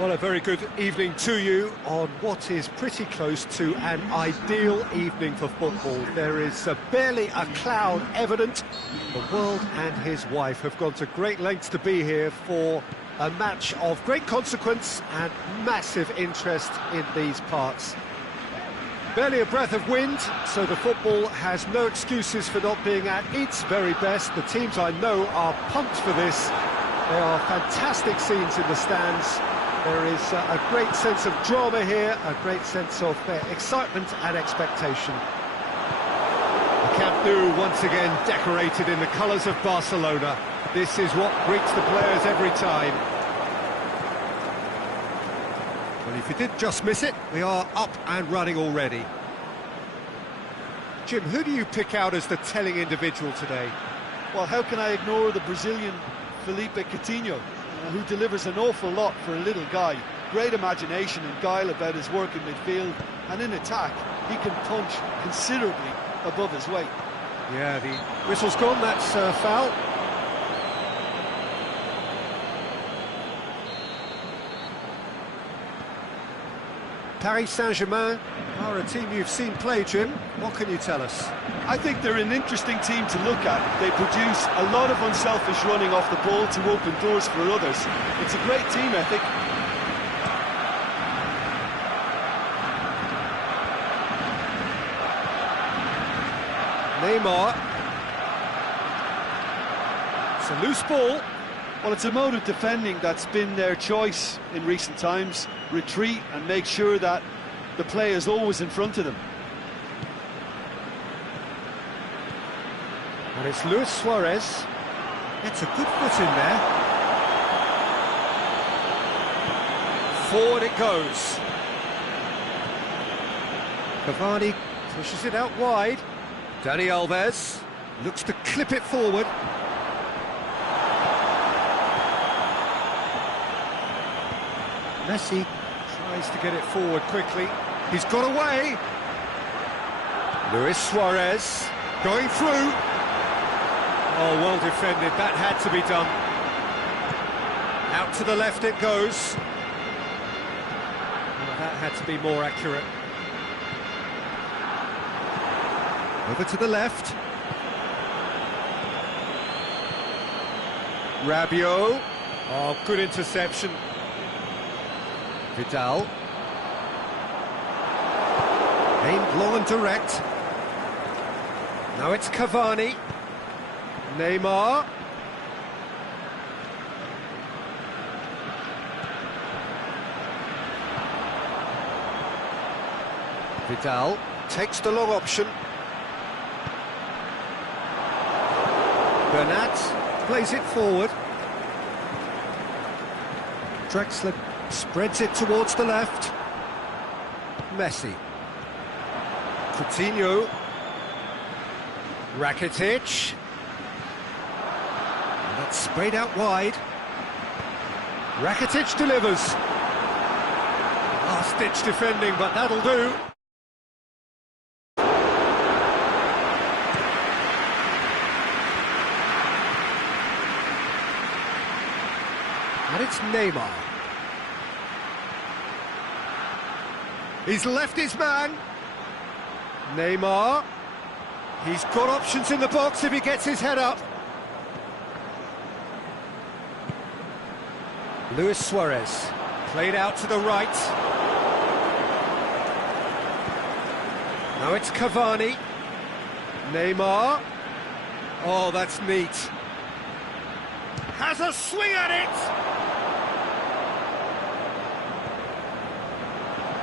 Well, a very good evening to you on what is pretty close to an ideal evening for football. There is barely a cloud evident. The world and his wife have gone to great lengths to be here for a match of great consequence and massive interest in these parts. Barely a breath of wind, so the football has no excuses for not being at its very best. The teams I know are pumped for this. There are fantastic scenes in the stands. There is a great sense of drama here, a great sense of excitement and expectation. The Camp Nou once again decorated in the colours of Barcelona. This is what greets the players every time. Well, if you did just miss it, we are up and running already. Jim, who do you pick out as the telling individual today? Well, how can I ignore the Brazilian Felipe Coutinho, who delivers an awful lot for a little guy. Great imagination and guile about his work in midfield, and in attack he can punch considerably above his weight. Yeah, the whistle's gone, that's foul. Paris Saint-Germain are a team you've seen play, Jim. What can you tell us? I think they're an interesting team to look at. They produce a lot of unselfish running off the ball to open doors for others. It's a great team ethic. Neymar. It's a loose ball. Well, it's a mode of defending that's been their choice in recent times. Retreat and make sure that the play is always in front of them. And it's Luis Suarez. It's a good foot in there. Forward it goes. Cavani pushes it out wide. Dani Alves looks to clip it forward. Messi tries to get it forward quickly. He's got away. Luis Suarez going through. Oh, well defended. That had to be done. Out to the left it goes. Well, that had to be more accurate. Over to the left. Rabiot. Oh, good interception. Vidal. Aimed long and direct. Now it's Cavani. Neymar. Vidal takes the long option. Bernat plays it forward. Drexler spreads it towards the left. Messi. Coutinho. Rakitic. And that's sprayed out wide. Rakitic delivers. Last-ditch defending, but that'll do. And it's Neymar. He's left his man. Neymar. He's got options in the box if he gets his head up. Luis Suarez. Played out to the right. Now it's Cavani. Neymar. Oh, that's neat. Has a swing at it!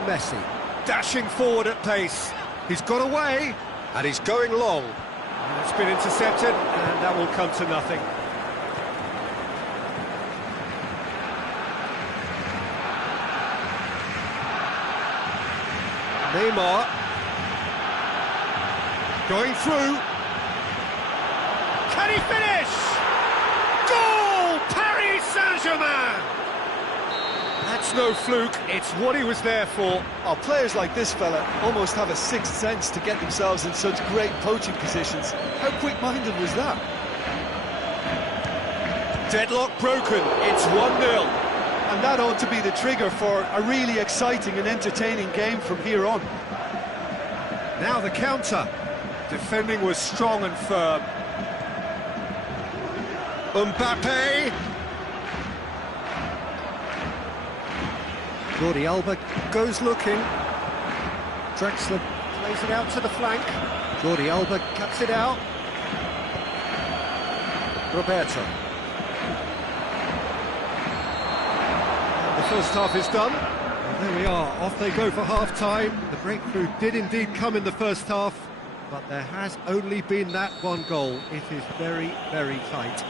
Messi, dashing forward at pace. He's got away, and he's going long. And it's been intercepted, and that will come to nothing. Neymar. Going through. Can he finish? Goal! Paris Saint-Germain! That's no fluke, it's what he was there for. Oh, players like this fella almost have a sixth sense to get themselves in such great poaching positions. How quick-minded was that? Deadlock broken, it's 1-0. And that ought to be the trigger for a really exciting and entertaining game from here on. Now the counter. Defending was strong and firm. Mbappe. Jordi Alba goes looking. Draxler plays it out to the flank. Jordi Alba cuts it out. Roberto. The first half is done. And there we are, off they go for half-time. The breakthrough did indeed come in the first half, but there has only been that one goal. It is very, very tight.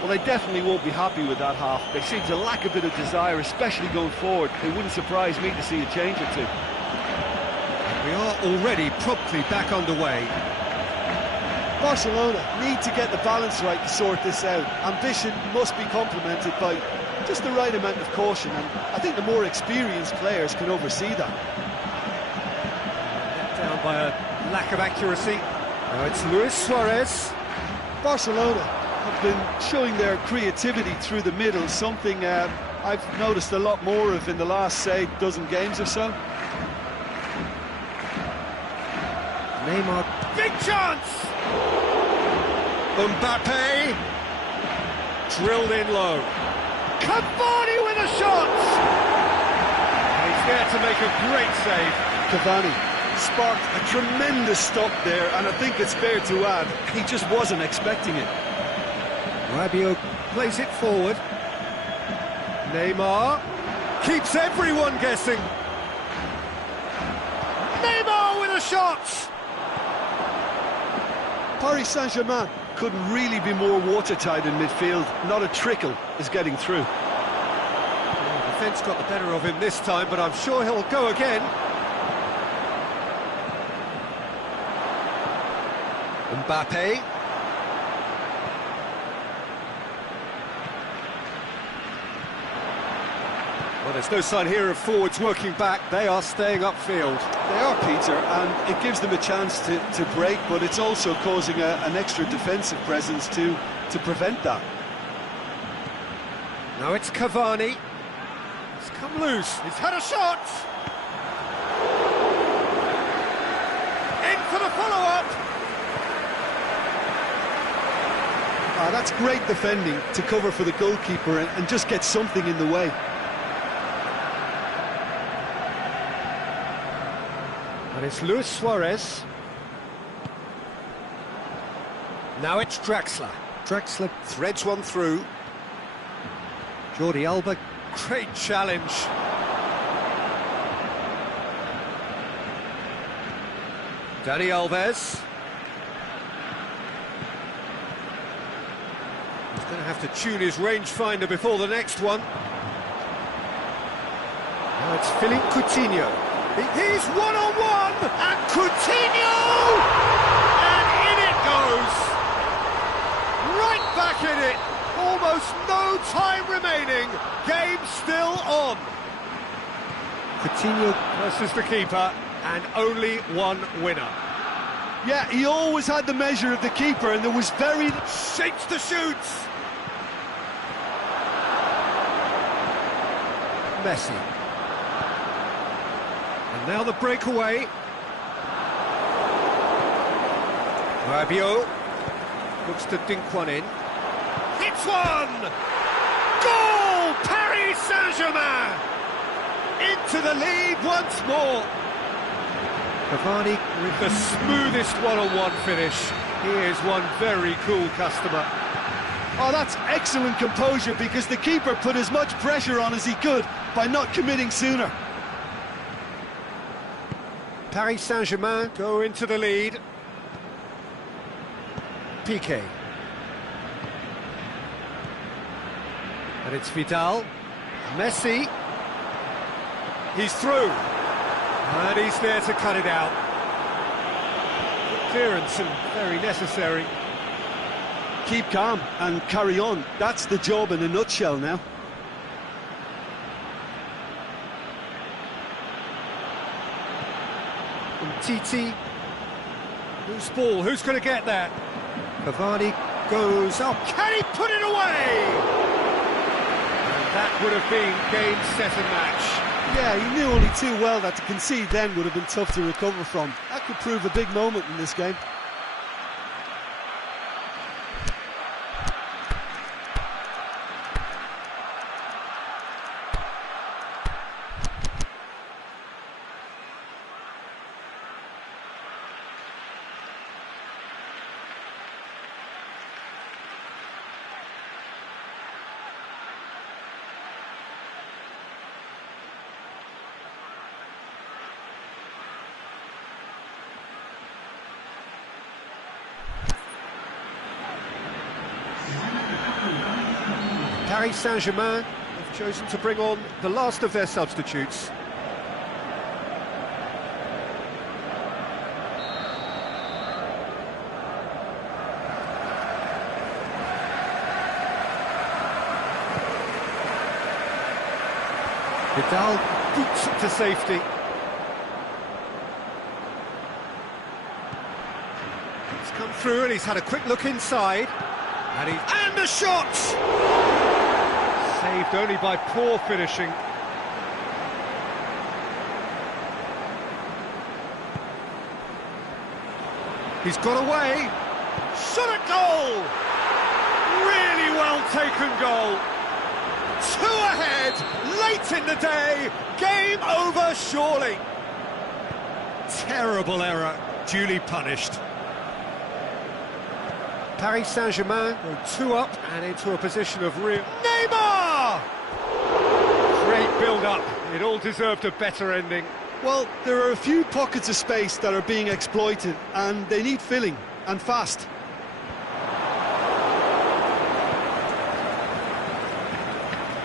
Well, they definitely won't be happy with that half. They seem to lack a bit of desire, especially going forward. It wouldn't surprise me to see a change or two. We are already promptly back underway. Barcelona need to get the balance right to sort this out. Ambition must be complemented by just the right amount of caution, and I think the more experienced players can oversee that. Let down by a lack of accuracy. Now it's Luis Suarez. Barcelona have been showing their creativity through the middle, something I've noticed a lot more of in the last, say, dozen games or so. Neymar, big chance! Mbappe, drilled in low. Cavani with a shot! And he's there to make a great save. Cavani sparked a tremendous stop there, and I think it's fair to add, he just wasn't expecting it. Rabiot plays it forward. Neymar keeps everyone guessing. Neymar with a shot! Paris Saint-Germain couldn't really be more watertight in midfield. Not a trickle is getting through. The defence got the better of him this time, but I'm sure he'll go again. Mbappe. Well, there's no sign here of forwards working back. They are staying upfield. They are, Peter, and it gives them a chance to break, but it's also causing an extra defensive presence to prevent that. Now it's Cavani. He's come loose. He's had a shot. In for the follow-up. That's great defending to cover for the goalkeeper and just get something in the way. And it's Luis Suarez. Now it's Draxler. Draxler threads one through. Jordi Alba, great challenge. Dani Alves. He's going to have to tune his rangefinder before the next one. Now it's Philippe Coutinho. He's one-on-one, and Coutinho! And in it goes! Right back in it! Almost no time remaining, game still on. Coutinho versus the keeper, and only one winner. Yeah, he always had the measure of the keeper, and there was very... Shapes the shoots! Messi. And now the breakaway. Rabiot looks to dink one in. Hits one! Goal! Paris Saint-Germain! Into the lead once more. Cavani with the smoothest one-on-one finish. He is one very cool customer. Oh, that's excellent composure, because the keeper put as much pressure on as he could by not committing sooner. Paris Saint-Germain go into the lead. Piqué. And it's Vidal. Messi. He's through. And he's there to cut it out. Good clearance and very necessary. Keep calm and carry on. That's the job in a nutshell now. Titi. Loose ball, who's going to get that? Cavani goes, oh, can he put it away? And That would have been game, set and match. Yeah, he knew only too well that to concede then would have been tough to recover from. That could prove a big moment in this game. Paris Saint-Germain have chosen to bring on the last of their substitutes. Vidal boots it to safety. He's come through and he's had a quick look inside. And the shot! Saved only by poor finishing. He's got away. Shot at goal! Really well taken goal. 2 ahead, late in the day, game over surely. Terrible error, duly punished. Paris Saint-Germain go 2 up and into a position of real... Neymar! Great build-up, it all deserved a better ending. Well, there are a few pockets of space that are being exploited, and they need filling, and fast.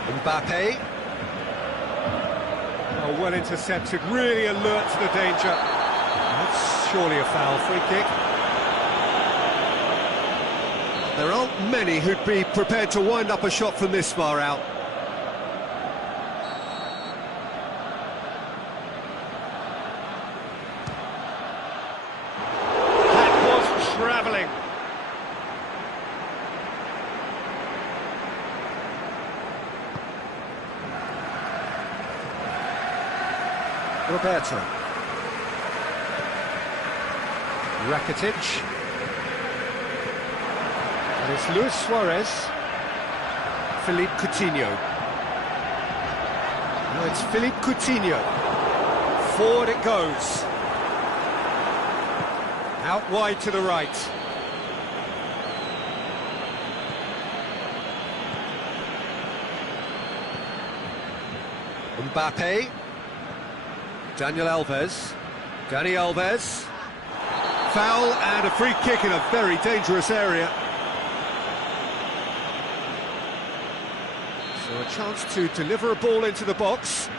Mbappe. Oh, well intercepted, really alert to the danger. That's surely a foul, free kick. There aren't many who'd be prepared to wind up a shot from this far out. That was travelling. Roberto. Rakitic. And it's Luis Suarez. Philippe Coutinho. No, it's Philippe Coutinho. Forward it goes. Out wide to the right. Mbappe. Daniel Alves. Dani Alves. Foul and a free kick in a very dangerous area. So a chance to deliver a ball into the box.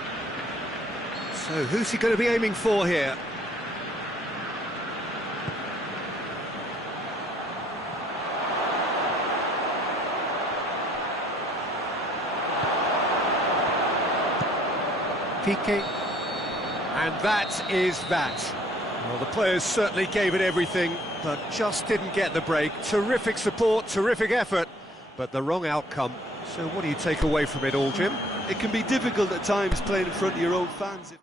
So who's he going to be aiming for here? Piqué. And that is that. Well, the players certainly gave it everything, but just didn't get the break. Terrific support, terrific effort, but the wrong outcome. So what do you take away from it all, Jim? It can be difficult at times playing in front of your own fans.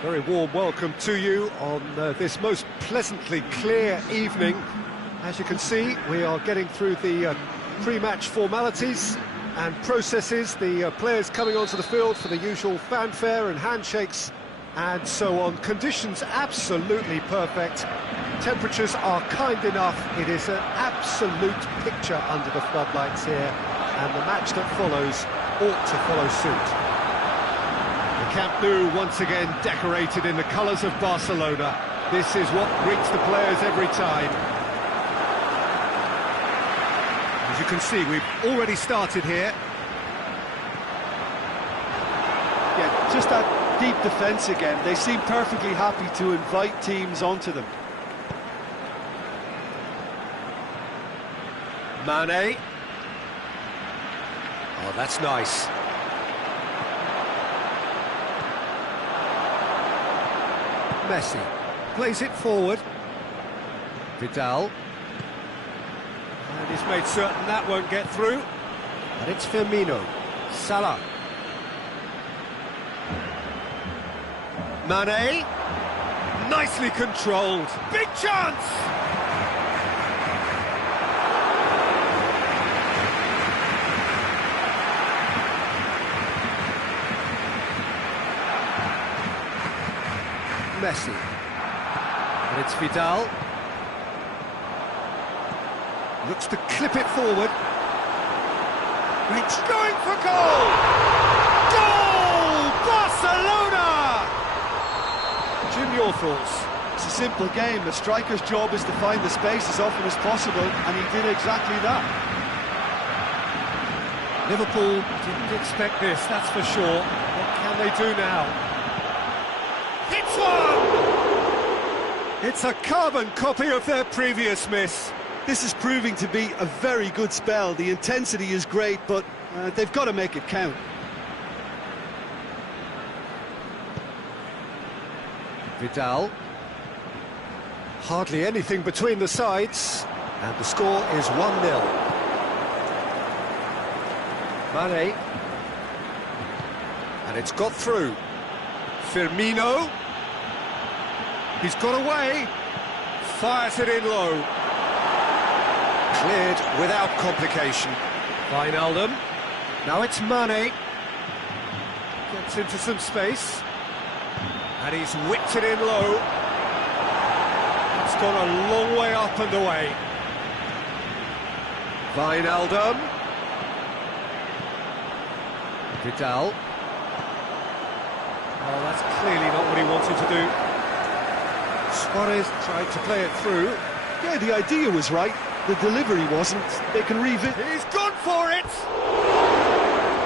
A very warm welcome to you on this most pleasantly clear evening. As you can see, we are getting through the pre-match formalities and processes, the players coming onto the field for the usual fanfare and handshakes and so on. Conditions absolutely perfect. Temperatures are kind enough. It is an absolute picture under the floodlights here, and the match that follows ought to follow suit. The Camp Nou once again decorated in the colours of Barcelona. This is what greets the players every time. As you can see, we've already started here. Yeah, just that deep defence again. They seem perfectly happy to invite teams onto them. Mane. Oh, that's nice. Messi plays it forward. Vidal. And he's made certain that won't get through. And it's Firmino. Salah. Mane. Nicely controlled. Big chance! Messi. And it's Vidal. Looks to clip it forward. It's going for goal! Goal! Barcelona! Jim, your thoughts? It's a simple game. A striker's job is to find the space as often as possible, and he did exactly that. Liverpool didn't expect this, that's for sure. What can they do now? Hits one! It's a carbon copy of their previous miss. This is proving to be a very good spell. The intensity is great, but they've got to make it count. Vidal. Hardly anything between the sides, and the score is 1-0. Mane. And it's got through. Firmino. He's got away. Fires it in low. Cleared without complication. Wijnaldum. Now it's Mane. Gets into some space. And he's whipped it in low. It's gone a long way up and away. Wijnaldum. Vidal. Oh, that's clearly not what he wanted to do. Suarez tried to play it through. Yeah, the idea was right. The delivery wasn't. They can revisit. He's gone for it!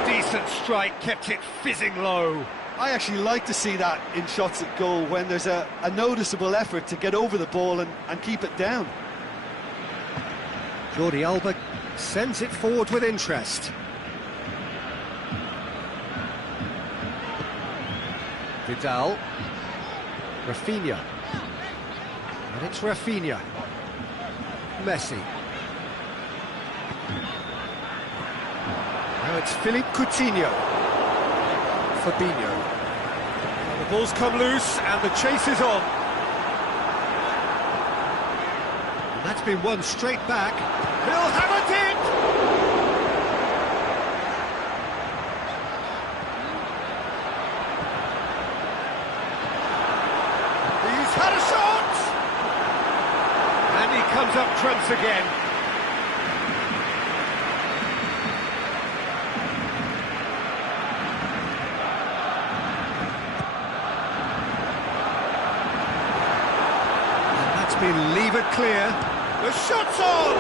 Decent strike, kept it fizzing low. I actually like to see that in shots at goal, when there's a noticeable effort to get over the ball and keep it down. Jordi Alba sends it forward with interest. Vidal. Rafinha. And it's Rafinha. Messi. Now it's Philippe Coutinho. Fabinho. The ball's come loose and the chase is on. And that's been won straight back. He'll have it in! He's had a shot! And he comes up trumps again. Been levered clear. The shot's on!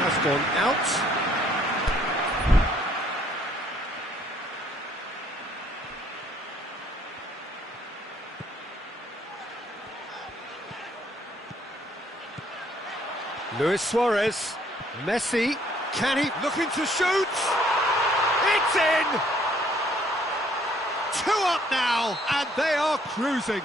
Has gone out. Luis Suarez. Messi. Can he? Looking to shoot! It's in! 2 up now, and they are cruising.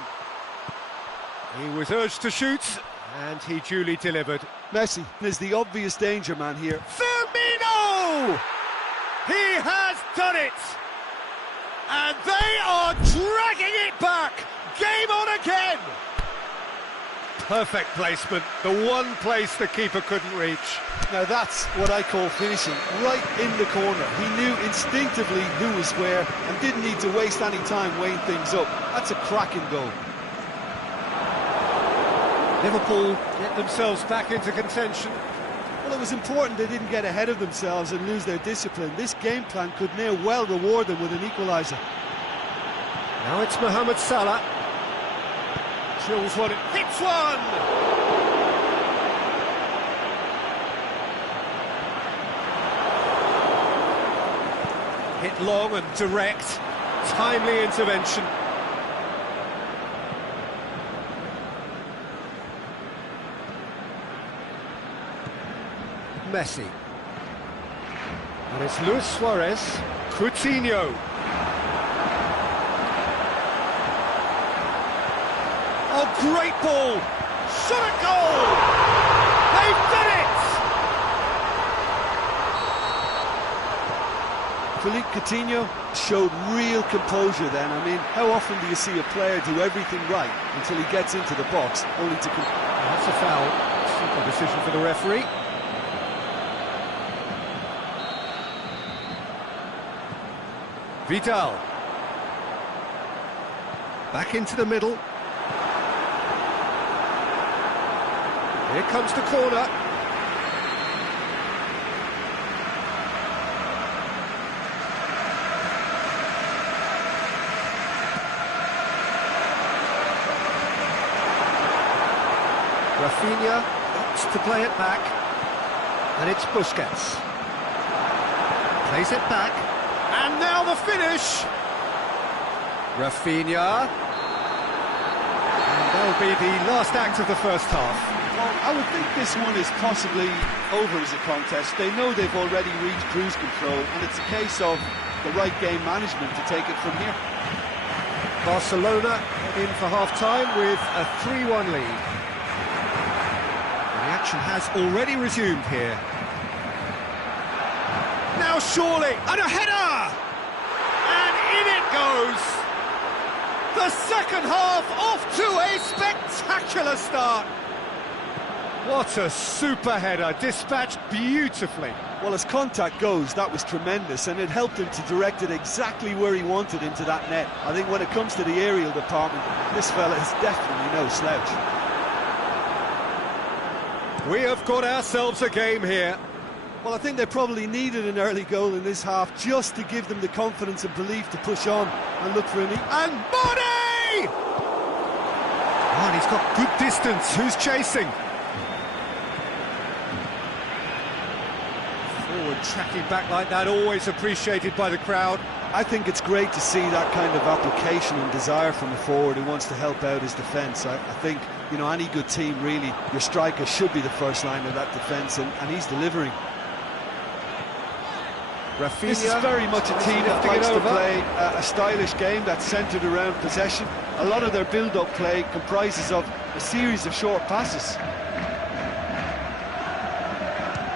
He was urged to shoot, and he duly delivered. Messi is the obvious danger man here. Firmino! He has done it! And they are dragging it back! Game on again! Perfect placement, the one place the keeper couldn't reach. Now that's what I call finishing, right in the corner. He knew instinctively who was where and didn't need to waste any time weighing things up. That's a cracking goal. Liverpool get themselves back into contention. Well, it was important they didn't get ahead of themselves and lose their discipline. This game plan could now well reward them with an equaliser. Now it's Mohamed Salah. Drills one, hits one! Hit long and direct, timely intervention. Messi. And it's Luis Suarez. Coutinho. Oh, great ball! Shot a goal! They've done it! Philippe Coutinho showed real composure then. I mean, how often do you see a player do everything right until he gets into the box, only to... That's a foul. Simple decision for the referee. Vidal. Back into the middle. Here comes the corner. Rafinha opts to play it back. And it's Busquets. Plays it back. And now the finish! Rafinha. And that'll be the last act of the first half. Well, I would think this one is possibly over as a contest. They know they've already reached cruise control, and it's a case of the right game management to take it from here. Barcelona in for half-time with a 3-1 lead. And the action has already resumed here. Now surely, and a header! And in it goes! The second half off to a spectacular start! What a super header, dispatched beautifully. Well, as contact goes, that was tremendous, and it helped him to direct it exactly where he wanted into that net. I think when it comes to the aerial department, this fella is definitely no slouch. We have got ourselves a game here. Well, I think they probably needed an early goal in this half just to give them the confidence and belief to push on and look for an... And Bonney! Oh, and he's got good distance. Who's chasing? Forward tracking back like that, always appreciated by the crowd. I think it's great to see that kind of application and desire from a forward who wants to help out his defence. I think, you know, any good team, really, your striker should be the first line of that defence, and he's delivering. Rafinha, this is very much a team that likes to play a stylish game that's centred around possession. A lot of their build-up play comprises of a series of short passes.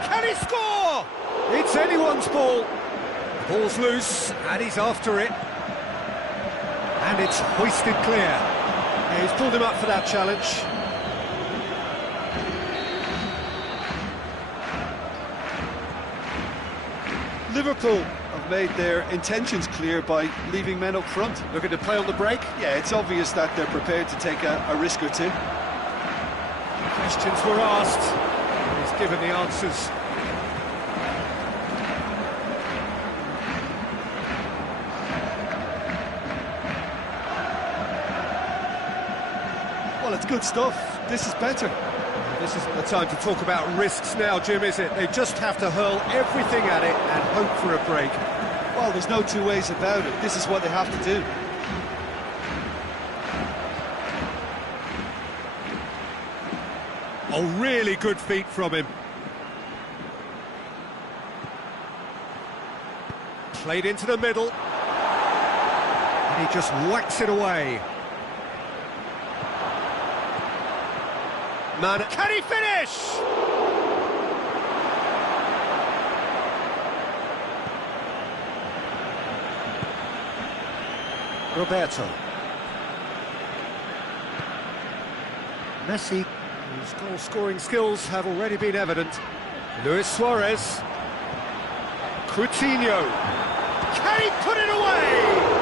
Can he score? It's anyone's ball. The ball's loose, and he's after it. And it's hoisted clear. Yeah, he's pulled him up for that challenge. Liverpool have made their intentions clear by leaving men up front. Looking to play on the break. Yeah, it's obvious that they're prepared to take a risk or two. Questions were asked, and he's given the answers. Well, it's good stuff. This is better. This isn't the time to talk about risks now, Jim, is it? They just have to hurl everything at it and hope for a break. Well, there's no two ways about it. This is what they have to do. Oh, really good feet from him. Played into the middle. And he just whacks it away. Man, can he finish? Roberto. Messi, whose goal-scoring skills have already been evident. Luis Suarez. Coutinho. Can he put it away?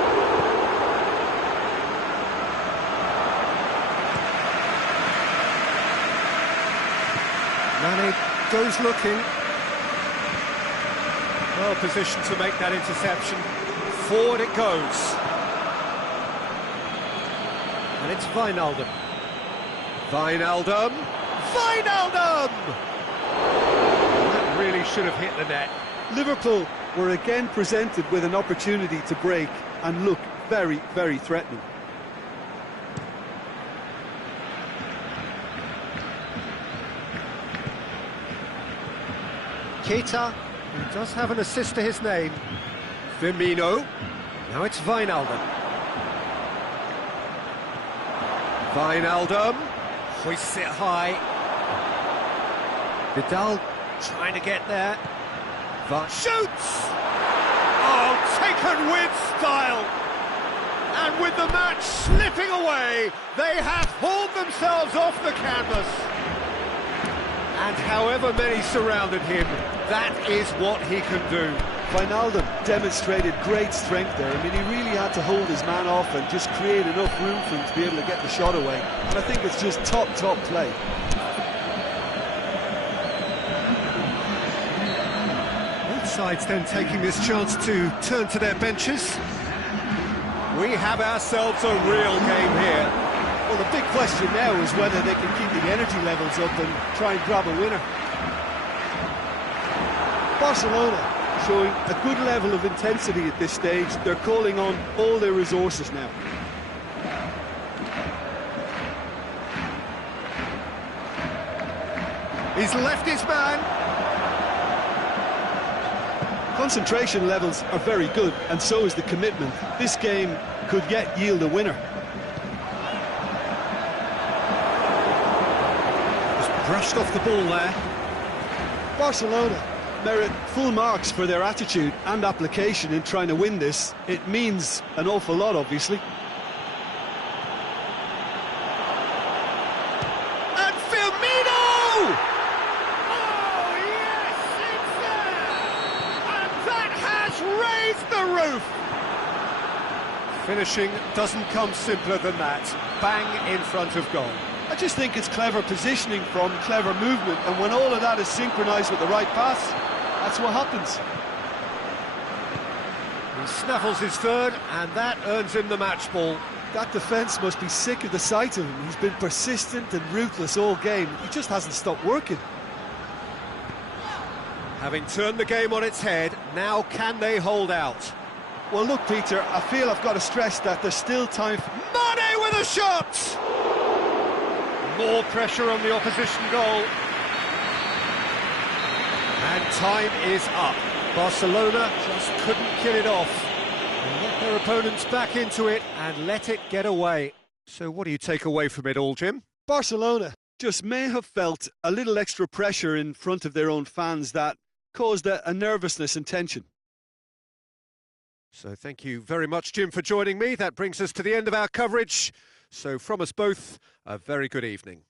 Nani goes looking. Well positioned to make that interception. Forward it goes. And it's Wijnaldum. Wijnaldum! Wijnaldum! That really should have hit the net. Liverpool were again presented with an opportunity to break and look very, very threatening. Keita, who does have an assist to his name. Firmino. Now it's Wijnaldum. Wijnaldum hoists it high. Vidal trying to get there. Shoots! Oh, taken with style! And with the match slipping away, they have hauled themselves off the canvas. And however many surrounded him, that is what he can do. Wijnaldum demonstrated great strength there. I mean, he really had to hold his man off and just create enough room for him to be able to get the shot away. And I think it's just top play. Both sides then taking this chance to turn to their benches. We have ourselves a real game here. Well, the big question now is whether they can keep the energy levels up and try and grab a winner. Barcelona showing a good level of intensity at this stage. They're calling on all their resources now. He's left his man. Concentration levels are very good, and so is the commitment. This game could yet yield a winner. Just brushed off the ball there. Barcelona merit full marks for their attitude and application in trying to win this. It means an awful lot, obviously. And Firmino! Oh, yes, it's there! And that has raised the roof! Finishing doesn't come simpler than that. Bang in front of goal. I just think it's clever positioning from clever movement, and when all of that is synchronised with the right pass, that's what happens. He snaffles his third, and that earns him the match ball. That defence must be sick of the sight of him. He's been persistent and ruthless all game. He just hasn't stopped working. Having turned the game on its head, now can they hold out? Well, look, Peter, I feel I've got to stress that there's still time for... Mane with a shot! More pressure on the opposition goal. And time is up. Barcelona just couldn't kill it off. They let their opponents back into it and let it get away. So what do you take away from it all, Jim? Barcelona just may have felt a little extra pressure in front of their own fans that caused a nervousness and tension. So thank you very much, Jim, for joining me. That brings us to the end of our coverage. So from us both, a very good evening.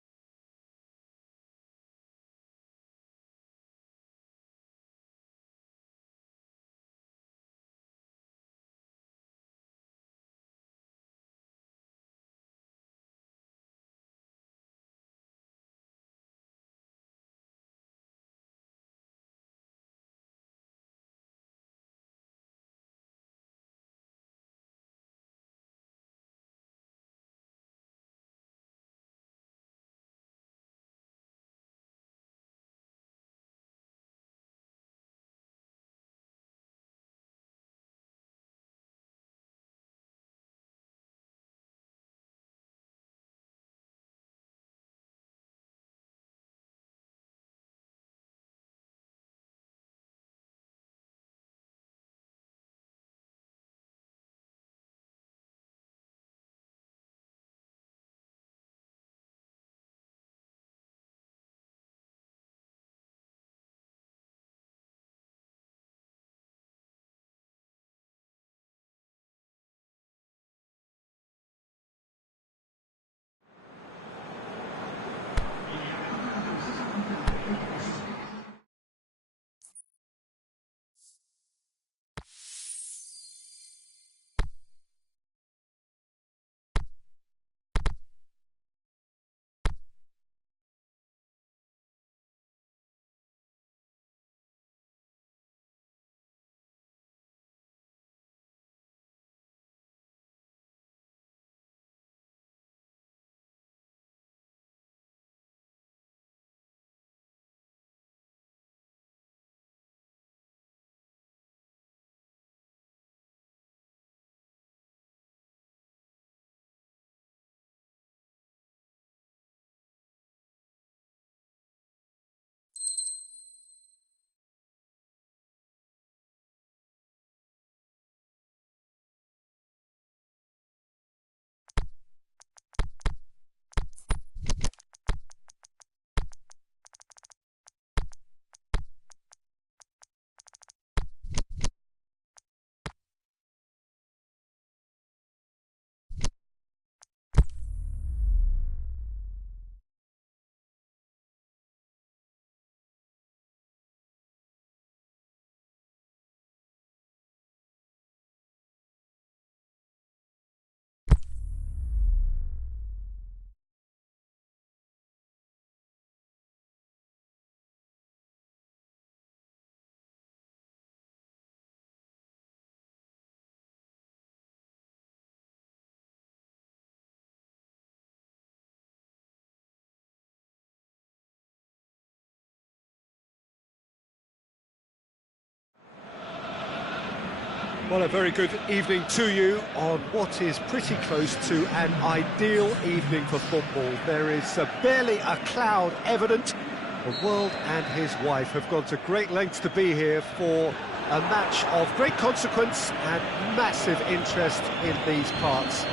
Well, a very good evening to you on what is pretty close to an ideal evening for football. There is barely a cloud evident. The world and his wife have gone to great lengths to be here for a match of great consequence and massive interest in these parts.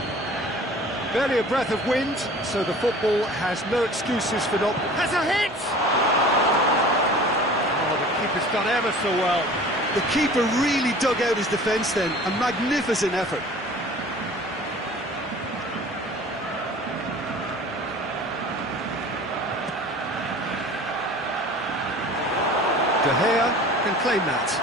Barely a breath of wind, so the football has no excuses for not... Has a hit! Oh, the keeper's done ever so well. The keeper really dug out his defence then, a magnificent effort. De Gea can claim that.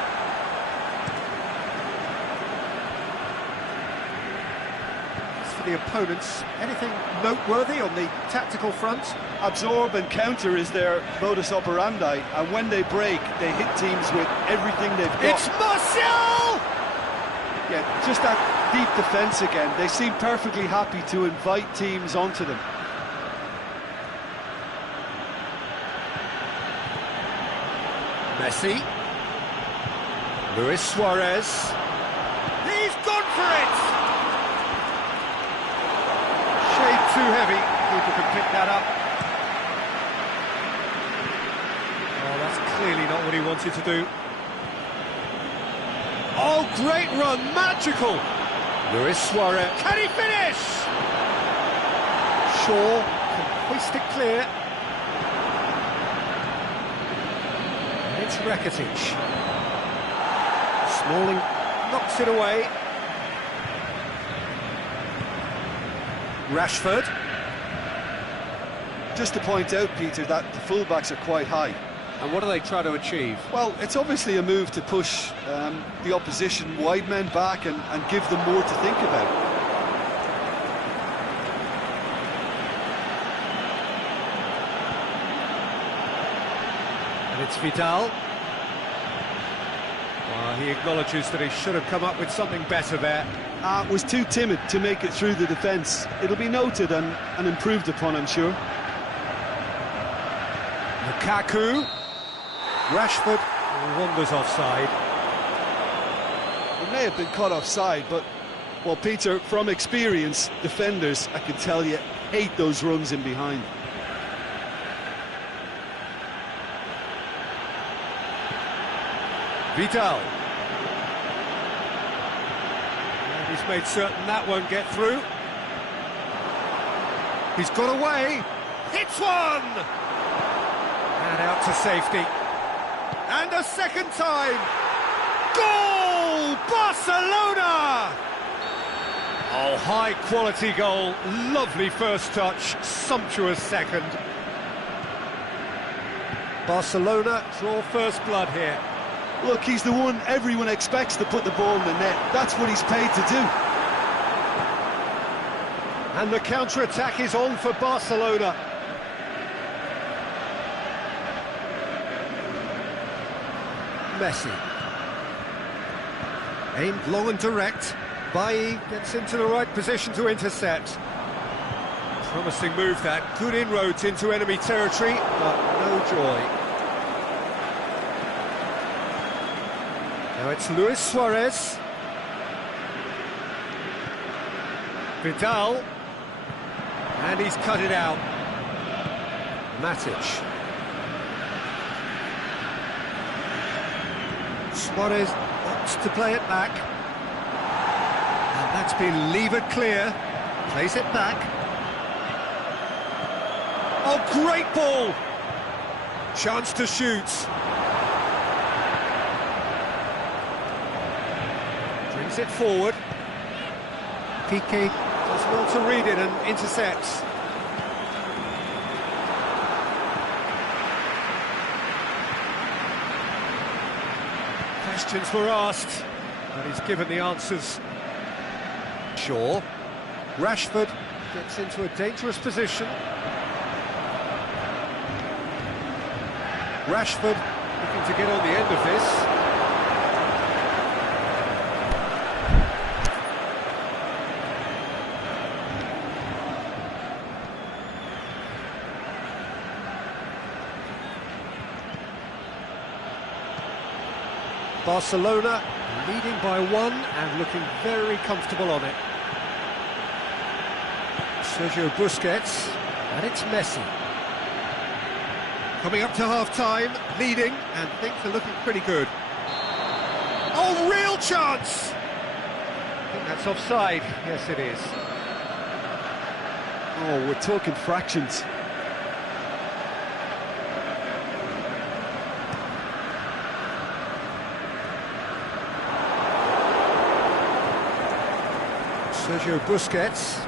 As for the opponents, anything noteworthy on the tactical front? Absorb and counter is their modus operandi, and when they break, they hit teams with everything they've got. It's Martial! Yeah, just that deep defence again. They seem perfectly happy to invite teams onto them. Messi. Luis Suarez. He's gone for it! Shade too heavy. Keeper can pick that up. Oh, that's clearly not what he wanted to do. Oh, great run, magical! Luis Suarez. Can he finish? Shaw can hoist it clear. And it's Rakitic. Smalling knocks it away. Rashford. Just to point out, Peter, that the fullbacks are quite high. And what do they try to achieve? Well, it's obviously a move to push the opposition wide men back and give them more to think about. And it's Vidal. Well, he acknowledges that he should have come up with something better there. Was too timid to make it through the defence. It'll be noted and improved upon, I'm sure. Lukaku. Rashford wanders offside. It may have been caught offside, but, well, Peter, from experience, defenders, I can tell you, hate those runs in behind. Vidal. And he's made certain that won't get through. He's got away. Hits one! And out to safety. And a second time! Goal! Barcelona! Oh, high-quality goal. Lovely first touch, sumptuous second. Barcelona draw first blood here. Look, he's the one everyone expects to put the ball in the net. That's what he's paid to do. And the counter-attack is on for Barcelona. Messi. Aimed long and direct. Bailly gets into the right position to intercept. Promising move that. Good inroads into enemy territory, but no joy. Now it's Luis Suarez. Vidal. And he's cut it out. Matic. Suarez opts to play it back. And that's been levered clear. Plays it back. Oh, great ball! Chance to shoot. Brings it forward. Piqué does well to read it and intercepts. Questions were asked, but he's given the answers. Shaw. Rashford gets into a dangerous position. Rashford looking to get on the end of this. Barcelona Leading by one and looking very comfortable on it. Sergio Busquets, and it's Messi. Coming up to half-time, leading, and things are looking pretty good. Oh, real chance! I think that's offside. Yes, it is. Oh, we're talking fractions. Sergio Busquets.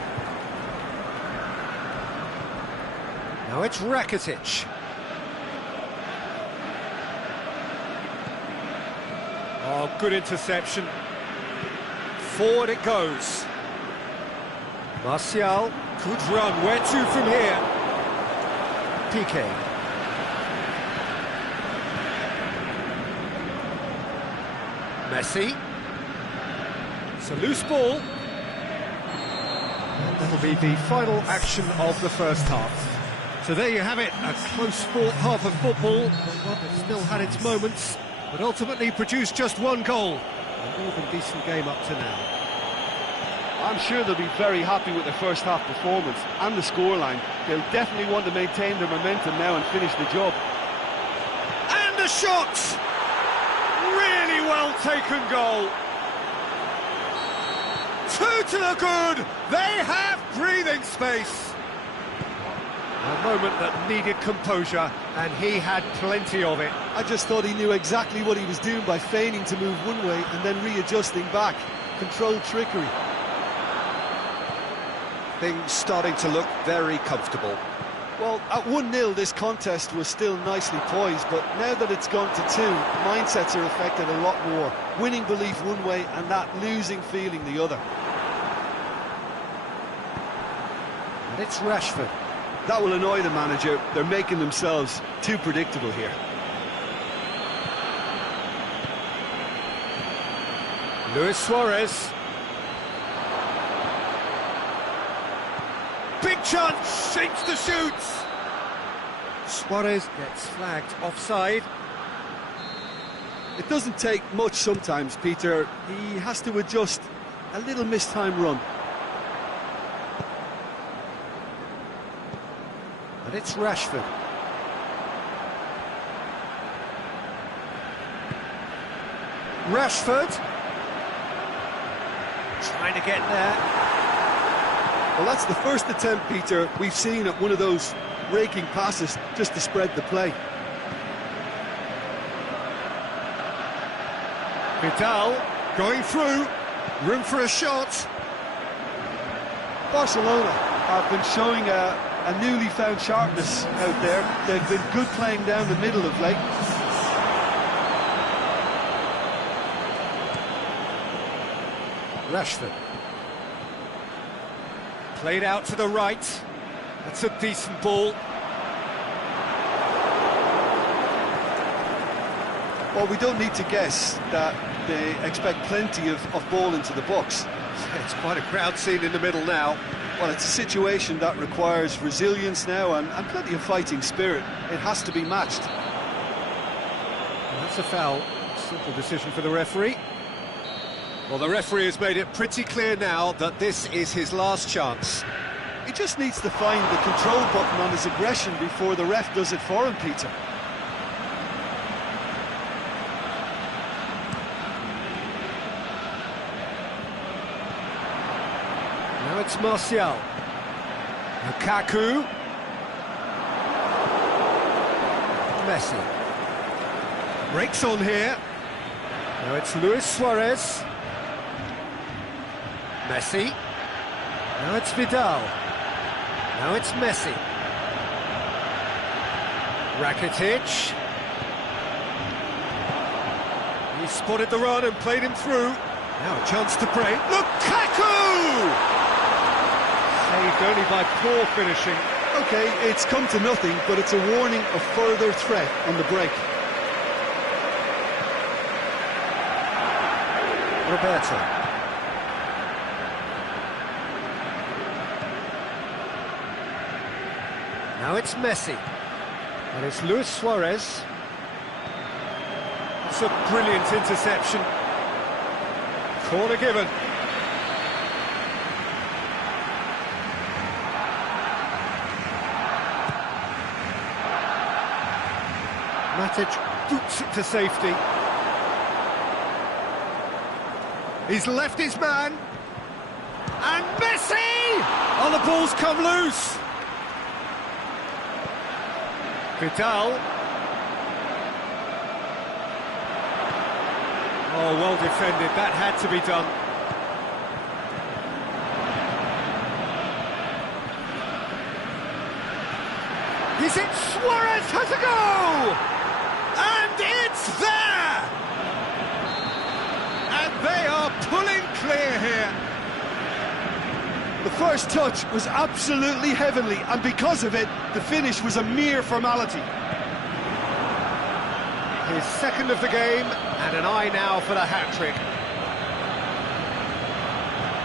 Now it's Rakitic. Oh, good interception. Forward it goes. Martial, good run. Where to from here? Piqué. Messi. It's a loose ball. And that'll be the final action of the first half. So there you have it, a close-fought half of football, but one that still had its moments, but ultimately produced just one goal. A more than decent game up to now. I'm sure they'll be very happy with their first half performance and the scoreline. They'll definitely want to maintain their momentum now and finish the job. And a shot! Really well taken goal. Two to the good! They have breathing space. A moment that needed composure, and he had plenty of it. I just thought he knew exactly what he was doing by feigning to move one way and then readjusting back. Controlled trickery. Things starting to look very comfortable. Well, at 1-0 this contest was still nicely poised, but now that it's gone to 2, mindsets are affected a lot more. Winning belief one way and that losing feeling the other. And it's Rashford. That will annoy the manager. They're making themselves too predictable here. Luis Suarez. Big chance, sinks to shoot. Suarez gets flagged offside. It doesn't take much sometimes, Peter. He has to adjust a little missed-time run. And it's Rashford. Rashford. Trying to get there. Well, that's the first attempt, Peter, we've seen at one of those raking passes just to spread the play. Vidal going through. Room for a shot. Barcelona have been showing a newly found sharpness out there. They've been good playing down the middle of late. Rashford. Played out to the right. That's a decent ball. Well, we don't need to guess that they expect plenty of ball into the box. It's quite a crowd scene in the middle now. Well, it's a situation that requires resilience now and plenty of fighting spirit. It has to be matched. Well, that's a foul. Simple decision for the referee. Well, the referee has made it pretty clear now that this is his last chance. He just needs to find the control button on his aggression before the ref does it for him, Peter. Now it's Martial. Lukaku. Messi. Breaks on here. Now it's Luis Suarez. Messi. Now it's Vidal. Now it's Messi. Rakitic. He spotted the run and played him through. Now a chance to break. Lukaku! Saved only by poor finishing. OK, it's come to nothing, but it's a warning of further threat on the break. Roberto. Now it's Messi. And it's Luis Suarez. It's a brilliant interception. Corner given. Matic boots it to safety. He's left his man. And Messi! Oh, the ball's come loose. Vidal. Oh, well defended. That had to be done. Is it Suarez has a go? And it's there! And they are pulling clear here. The first touch was absolutely heavenly, and because of it, the finish was a mere formality. His second of the game, and an eye now for the hat-trick.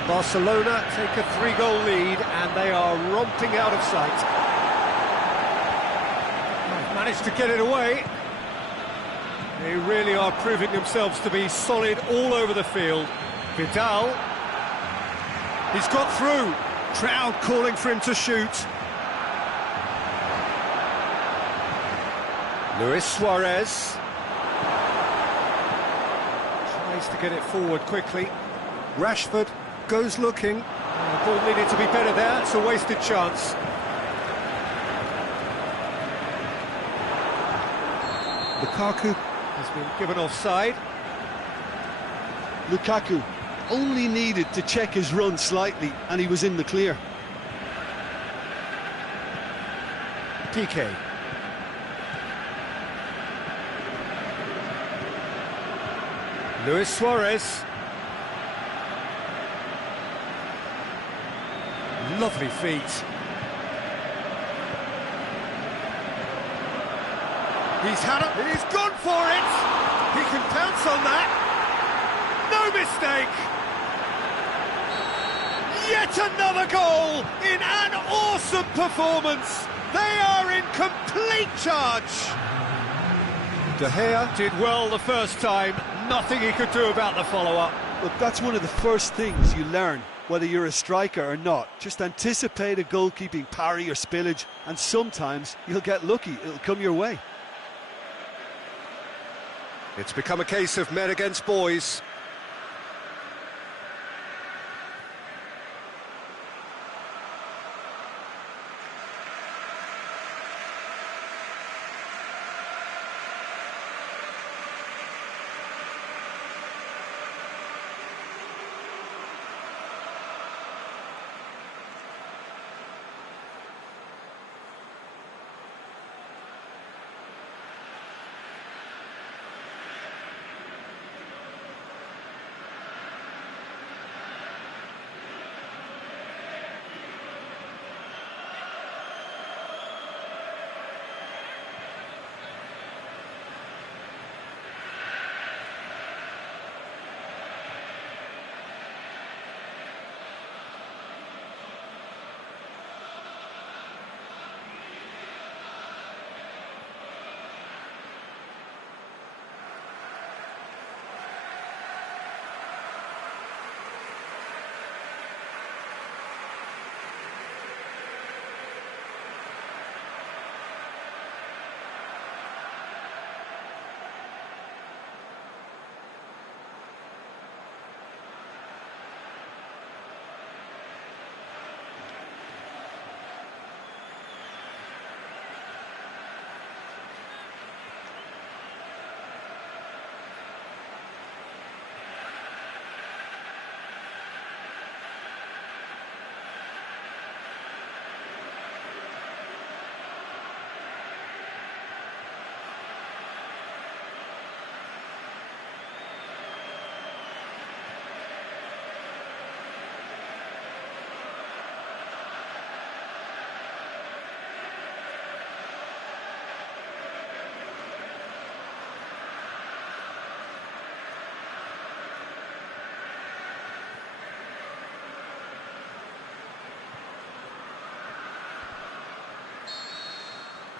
Barcelona take a 3-goal lead, and they are romping out of sight. They've managed to get it away. They really are proving themselves to be solid all over the field. Vidal, he's got through. Crowd calling for him to shoot. Luis Suarez tries to get it forward quickly. Rashford goes looking. The ball needed to be better there. It's a wasted chance. Lukaku has been given offside. Lukaku only needed to check his run slightly, and he was in the clear. PK. Luis Suarez. Lovely feet. He's had it, and he's gone for it! He can pounce on that! No mistake! Yet another goal in an awesome performance! They are in complete charge! De Gea did well the first time, nothing he could do about the follow-up. Look, that's one of the first things you learn, whether you're a striker or not. Just anticipate a goalkeeping parry or spillage, and sometimes you'll get lucky, it'll come your way. It's become a case of men against boys.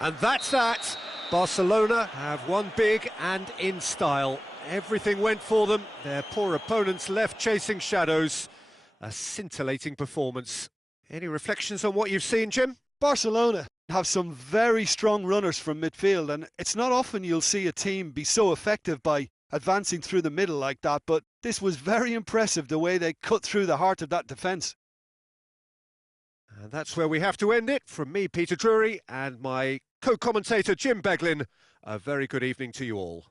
And that's that. Barcelona have won big and in style. Everything went for them. Their poor opponents left chasing shadows. A scintillating performance. Any reflections on what you've seen, Jim? Barcelona have some very strong runners from midfield, and it's not often you'll see a team be so effective by advancing through the middle like that, but this was very impressive, the way they cut through the heart of that defence. And that's where we have to end it. From me, Peter Drury, and my co-commentator, Jim Beglin, a very good evening to you all.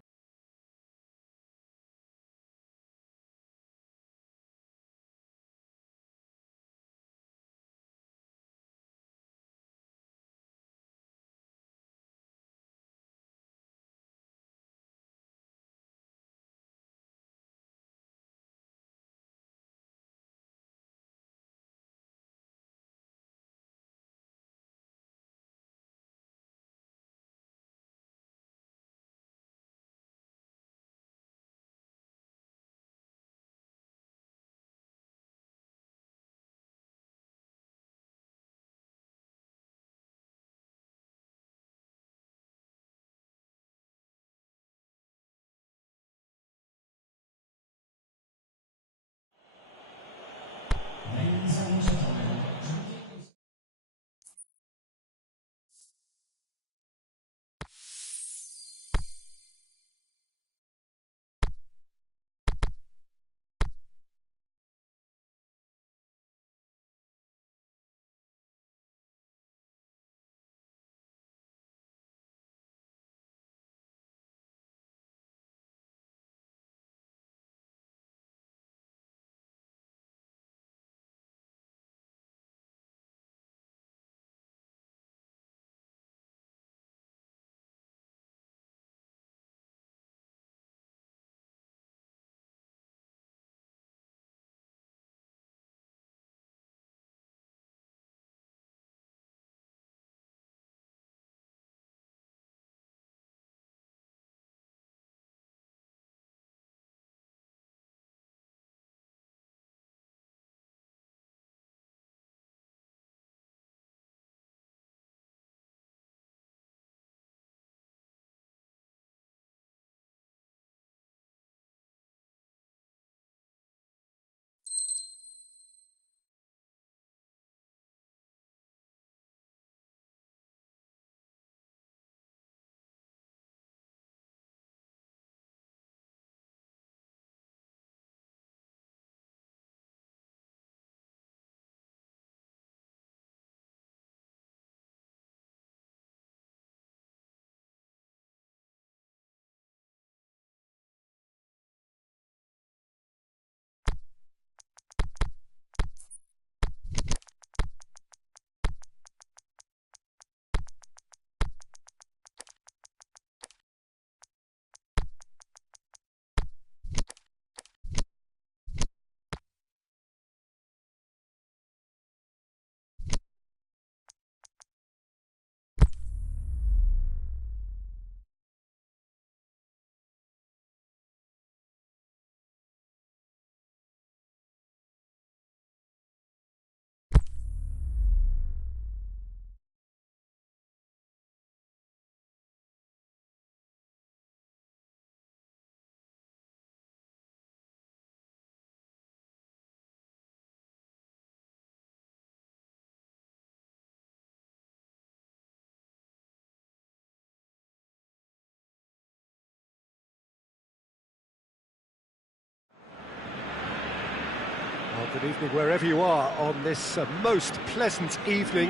Well, good evening wherever you are on this most pleasant evening.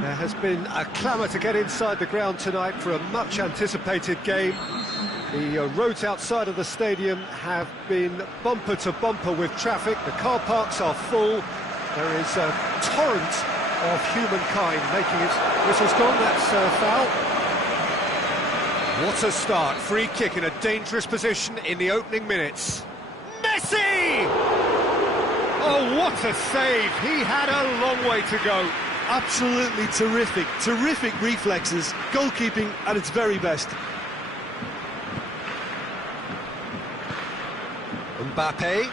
There has been a clamour to get inside the ground tonight for a much-anticipated game. The roads outside of the stadium have been bumper to bumper with traffic. The car parks are full. There is a torrent of humankind making its whistles gone. That's foul. What a start. Free kick in a dangerous position in the opening minutes. Messi! Oh, what a save. He had a long way to go. Absolutely terrific, terrific reflexes, goalkeeping at its very best. Mbappe.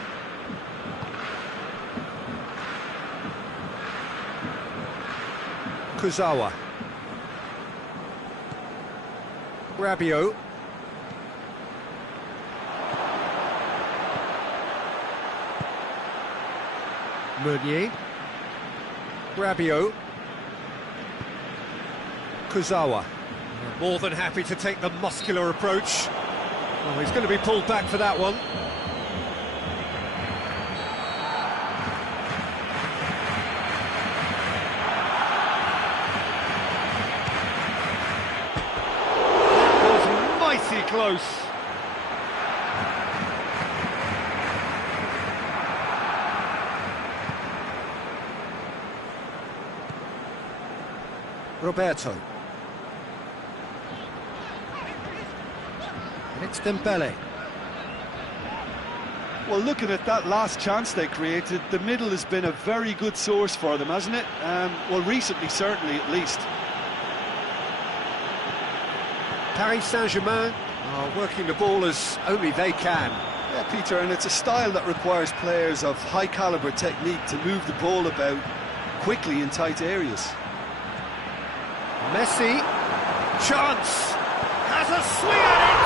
Kurzawa. Rabiot. Meunier. Rabiot. Kurzawa. More than happy to take the muscular approach. Oh, he's going to be pulled back for that one. That was mighty close. Roberto. And it's Dembele. Well, looking at that last chance they created, the middle has been a very good source for them, hasn't it? Well, recently, certainly, at least. Paris Saint-Germain are working the ball as only they can. Yeah, Peter, and it's a style that requires players of high-caliber technique to move the ball about quickly in tight areas. Messi, chance, has a swing at it!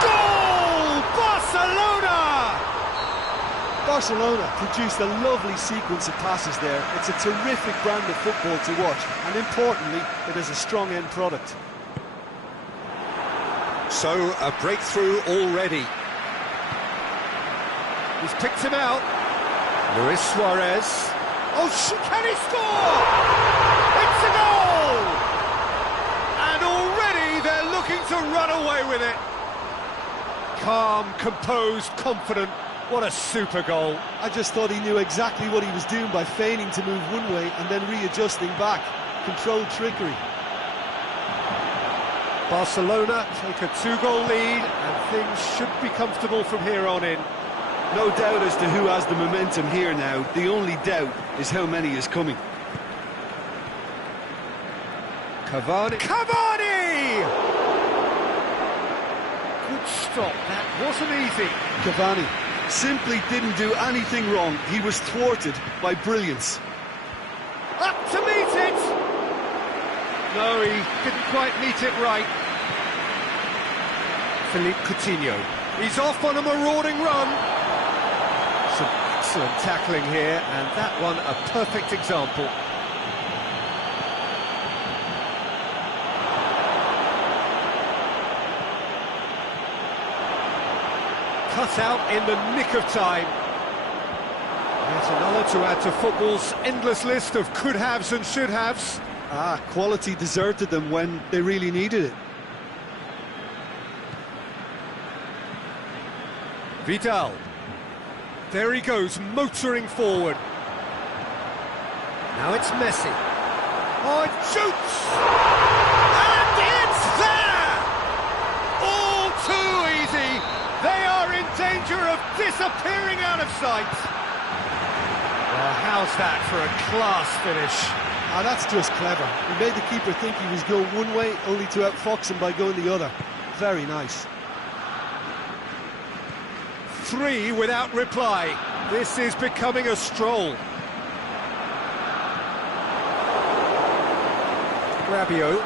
Goal! Barcelona! Barcelona produced a lovely sequence of passes there. It's a terrific brand of football to watch, and importantly, it is a strong end product. So, a breakthrough already. He's picked him out. Luis Suarez. Oh, can he score? It's a goal! And already they're looking to run away with it. Calm, composed, confident. What a super goal. I just thought he knew exactly what he was doing by feigning to move one way and then readjusting back. Controlled trickery. Barcelona take a 2-goal lead and things should be comfortable from here on in. No doubt as to who has the momentum here now. The only doubt is how many is coming. Cavani! Good stop, that wasn't easy. Cavani simply didn't do anything wrong. He was thwarted by brilliance. Up to meet it! No, he didn't quite meet it right. Philippe Coutinho. He's off on a marauding run. Some excellent tackling here, and that one a perfect example. Cut out in the nick of time. Yet another to add to football's endless list of could-haves and should-haves. Quality deserted them when they really needed it. Vidal. There he goes, motoring forward. Now it's Messi. Oh, it shoots! And it's there! All too easy. They are in danger of disappearing out of sight. Well, how's that for a class finish? That's just clever. He made the keeper think he was going one way, only to outfox him by going the other. Very nice. 3 without reply. This is becoming a stroll. Rabiot.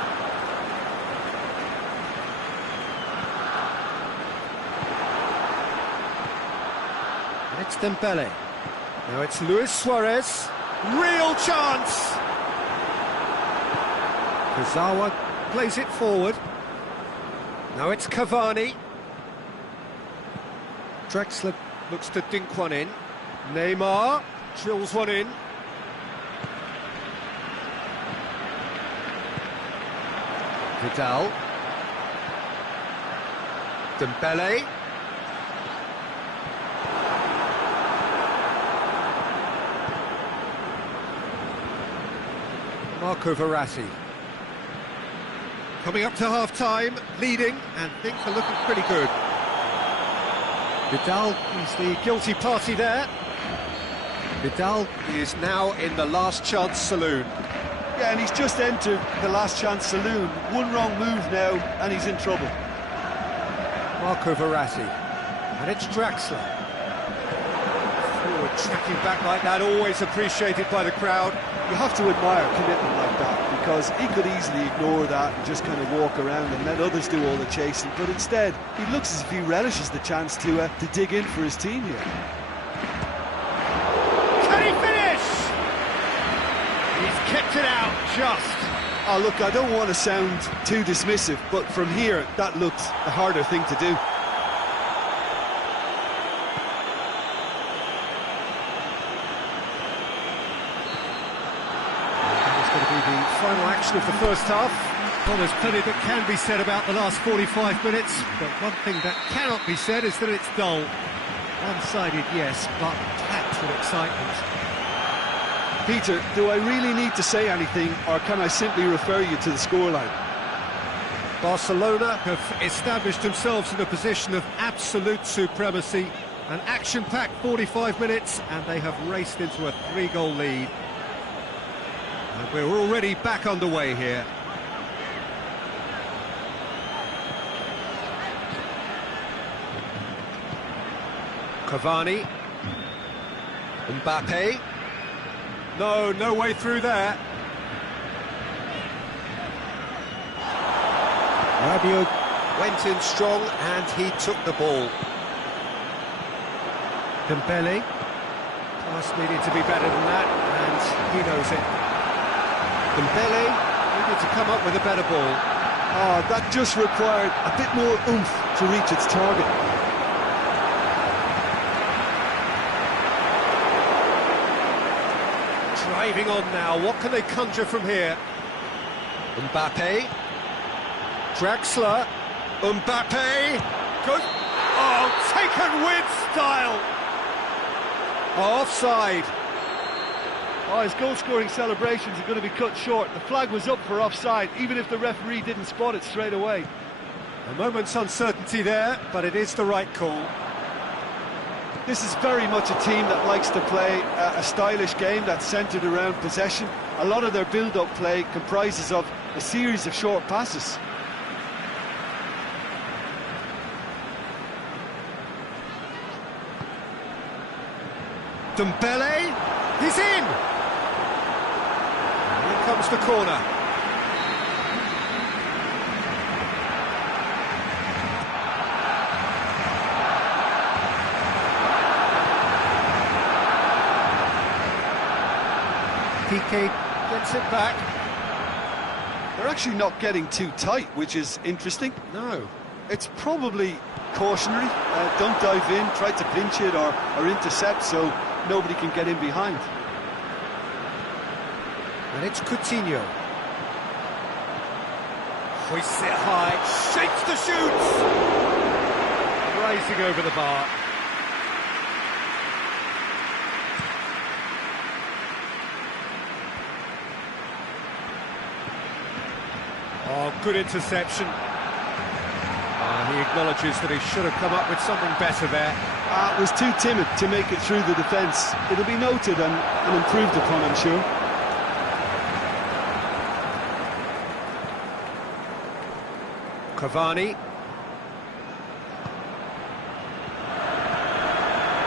And it's Dembele. Now it's Luis Suarez. Real chance! Kurzawa plays it forward. Now it's Cavani. Draxler looks to dink one in. Neymar drills one in. Vidal. Dembele. Marco Verratti. Coming up to half-time, leading, and things are looking pretty good. Vidal is the guilty party there. Vidal is now in the last chance saloon. Yeah, and he's just entered the last chance saloon. One wrong move now, and he's in trouble. Marco Verratti. And it's Draxler. Forward tracking back like that, always appreciated by the crowd. You have to admire commitment like that, because he could easily ignore that and just kind of walk around and let others do all the chasing, but instead he looks as if he relishes the chance to dig in for his team here. Can he just. Oh, look, I don't want to sound too dismissive, but from here, that looked the harder thing to do. That's going to be the final action of the first half. Well, there's plenty that can be said about the last 45 minutes, but one thing that cannot be said is that it's dull. One-sided, yes, but packed with excitement. Peter, do I really need to say anything, or can I simply refer you to the scoreline? Barcelona have established themselves in a position of absolute supremacy. An action-packed 45 minutes, and they have raced into a 3-goal lead. And we're already back underway here. Cavani. Mbappe. No way through there. Rabiot went in strong and he took the ball. Dembele. Pass needed to be better than that, and he knows it. Dembele needed to come up with a better ball. Oh, that just required a bit more oomph to reach its target. Driving on now, what can they conjure from here? Mbappe. Draxler. Mbappe. Good. Oh, taken with style. Offside. Oh, his goal-scoring celebrations are going to be cut short. The flag was up for offside, even if the referee didn't spot it straight away. A moment's uncertainty there, but it is the right call. This is very much a team that likes to play a stylish game that's centred around possession. A lot of their build-up play comprises of a series of short passes. Dembele, he's in! Here comes the corner. Piqué gets it back. They're actually not getting too tight, which is interesting. No. It's probably cautionary. Don't dive in, try to pinch it or intercept so nobody can get in behind. And it's Coutinho. Hoists it high, shapes the shoots! Rising over the bar. Oh, good interception. He acknowledges that he should have come up with something better there. Was too timid to make it through the defence. It'll be noted and improved upon, I'm sure. Cavani.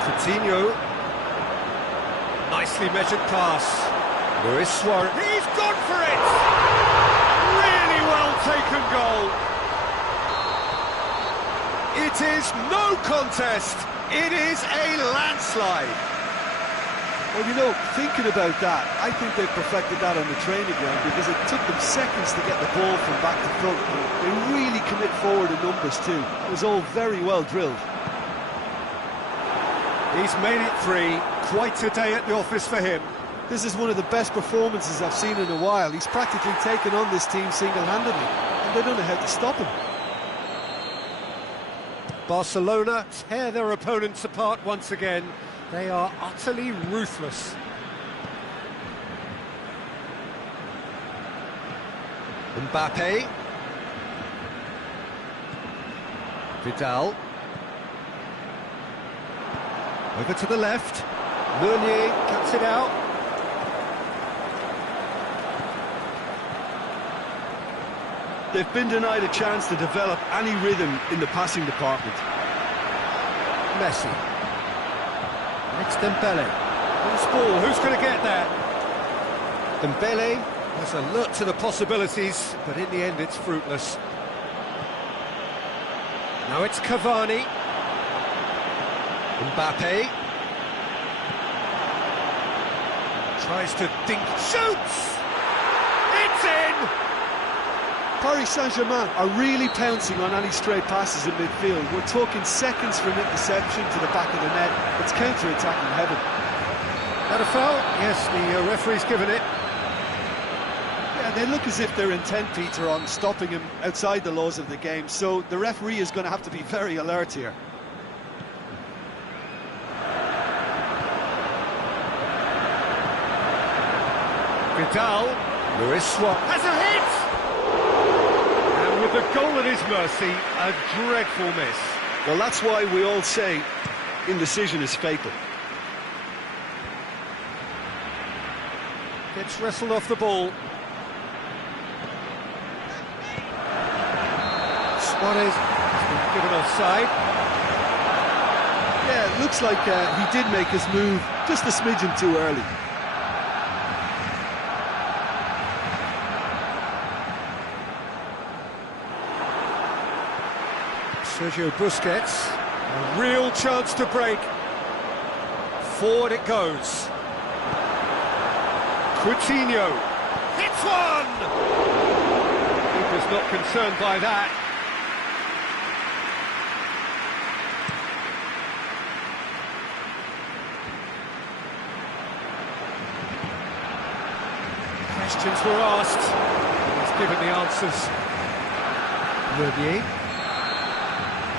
Coutinho. Nicely measured pass. Luis Suarez. He's gone for it! Really well taken goal. It is no contest. It is a landslide. Well, you know, thinking about that, I think they perfected that on the training ground because it took them seconds to get the ball from back to front. They really commit forward in numbers too. It was all very well drilled. He's made it 3. Quite a day at the office for him. This is one of the best performances I've seen in a while. He's practically taken on this team single-handedly, and they don't know how to stop him. Barcelona tear their opponents apart once again. They are utterly ruthless. Mbappe. Vidal. Over to the left. Meunier cuts it out. They've been denied a chance to develop any rhythm in the passing department. Messi. It's Dembele. Loose ball, who's going to get that? Dembele has alert to the possibilities, but in the end it's fruitless. Now it's Cavani. Mbappe. Tries to dink, shoots! Paris Saint-Germain are really pouncing on any stray passes in midfield. We're talking seconds from interception to the back of the net. It's counter-attacking heaven. That a foul? Yes, the referee's given it. Yeah, they look as if they're intent, Peter, on stopping him outside the laws of the game, so the referee is going to have to be very alert here. Vidal, Luis Suarez has a hit! And with the goal at his mercy, a dreadful miss. Well, that's why we all say indecision is fatal. Gets wrestled off the ball. Suarez has been given offside. Yeah, it looks like he did make his move just a smidgen too early. Sergio Busquets, a real chance to break. Forward it goes. Coutinho hits one! Keeper's not concerned by that. Questions were asked. He's given the answers. Meunier.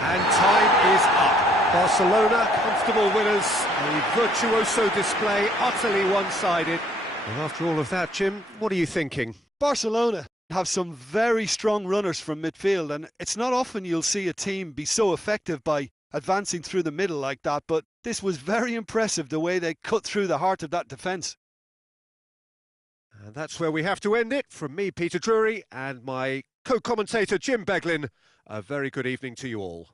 And time is up. Barcelona, comfortable winners. A virtuoso display, utterly one-sided. And after all of that, Jim, what are you thinking? Barcelona have some very strong runners from midfield, and it's not often you'll see a team be so effective by advancing through the middle like that, but this was very impressive, the way they cut through the heart of that defence. And that's where we have to end it. From me, Peter Drury, and my co-commentator, Jim Beglin, a very good evening to you all.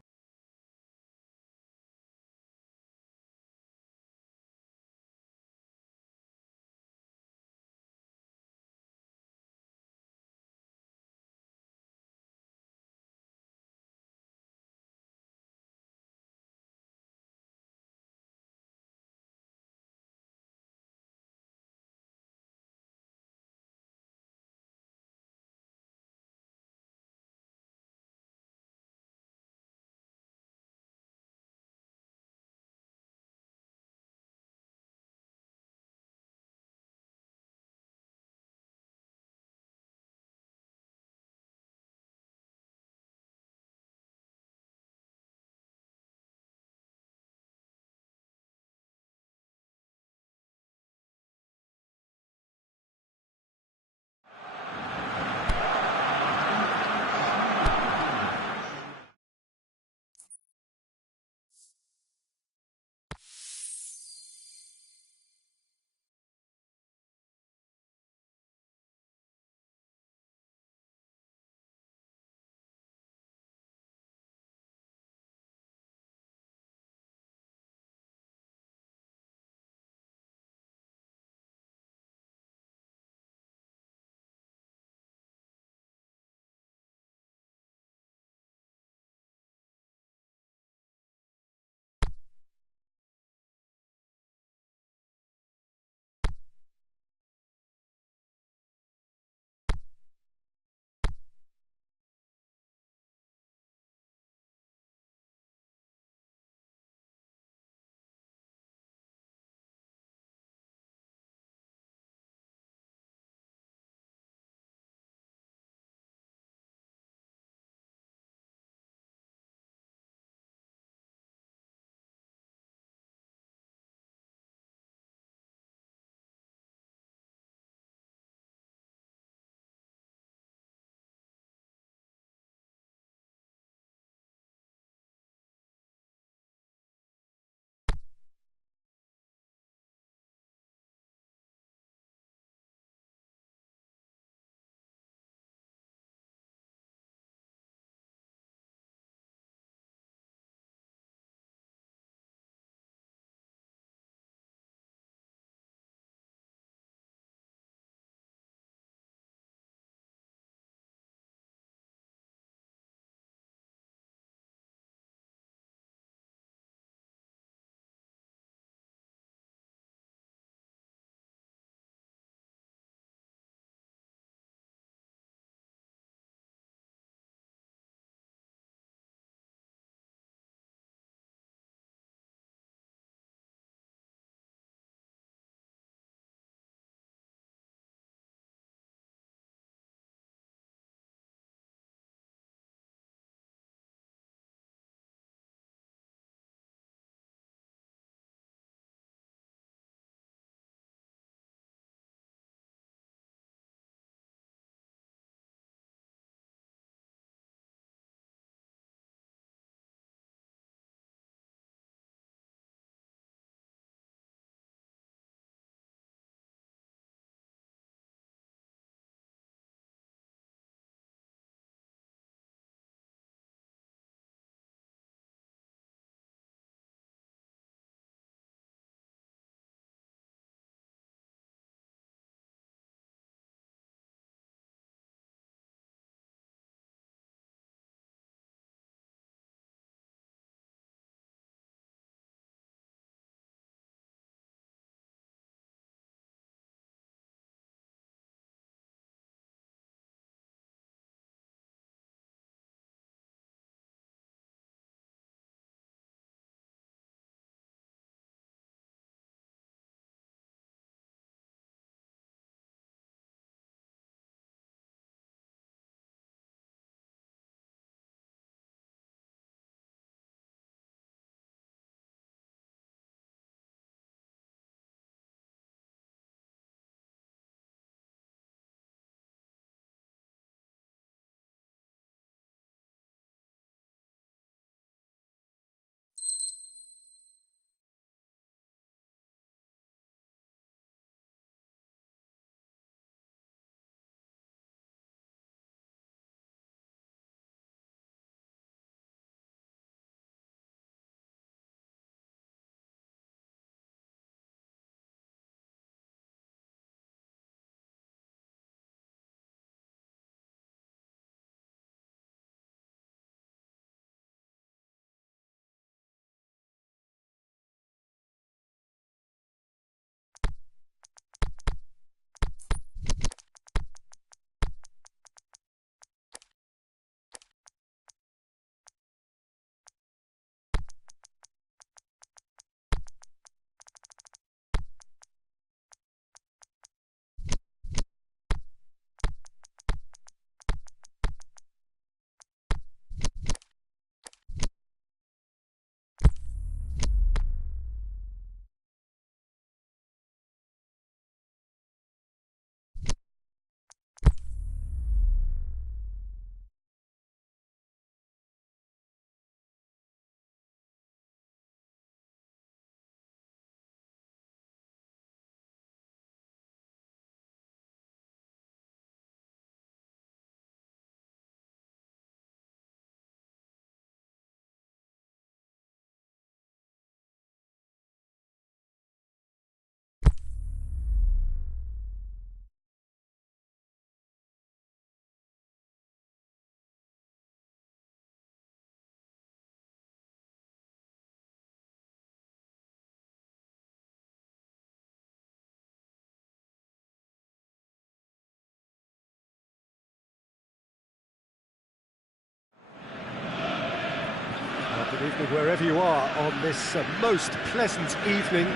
Evening wherever you are on this most pleasant evening.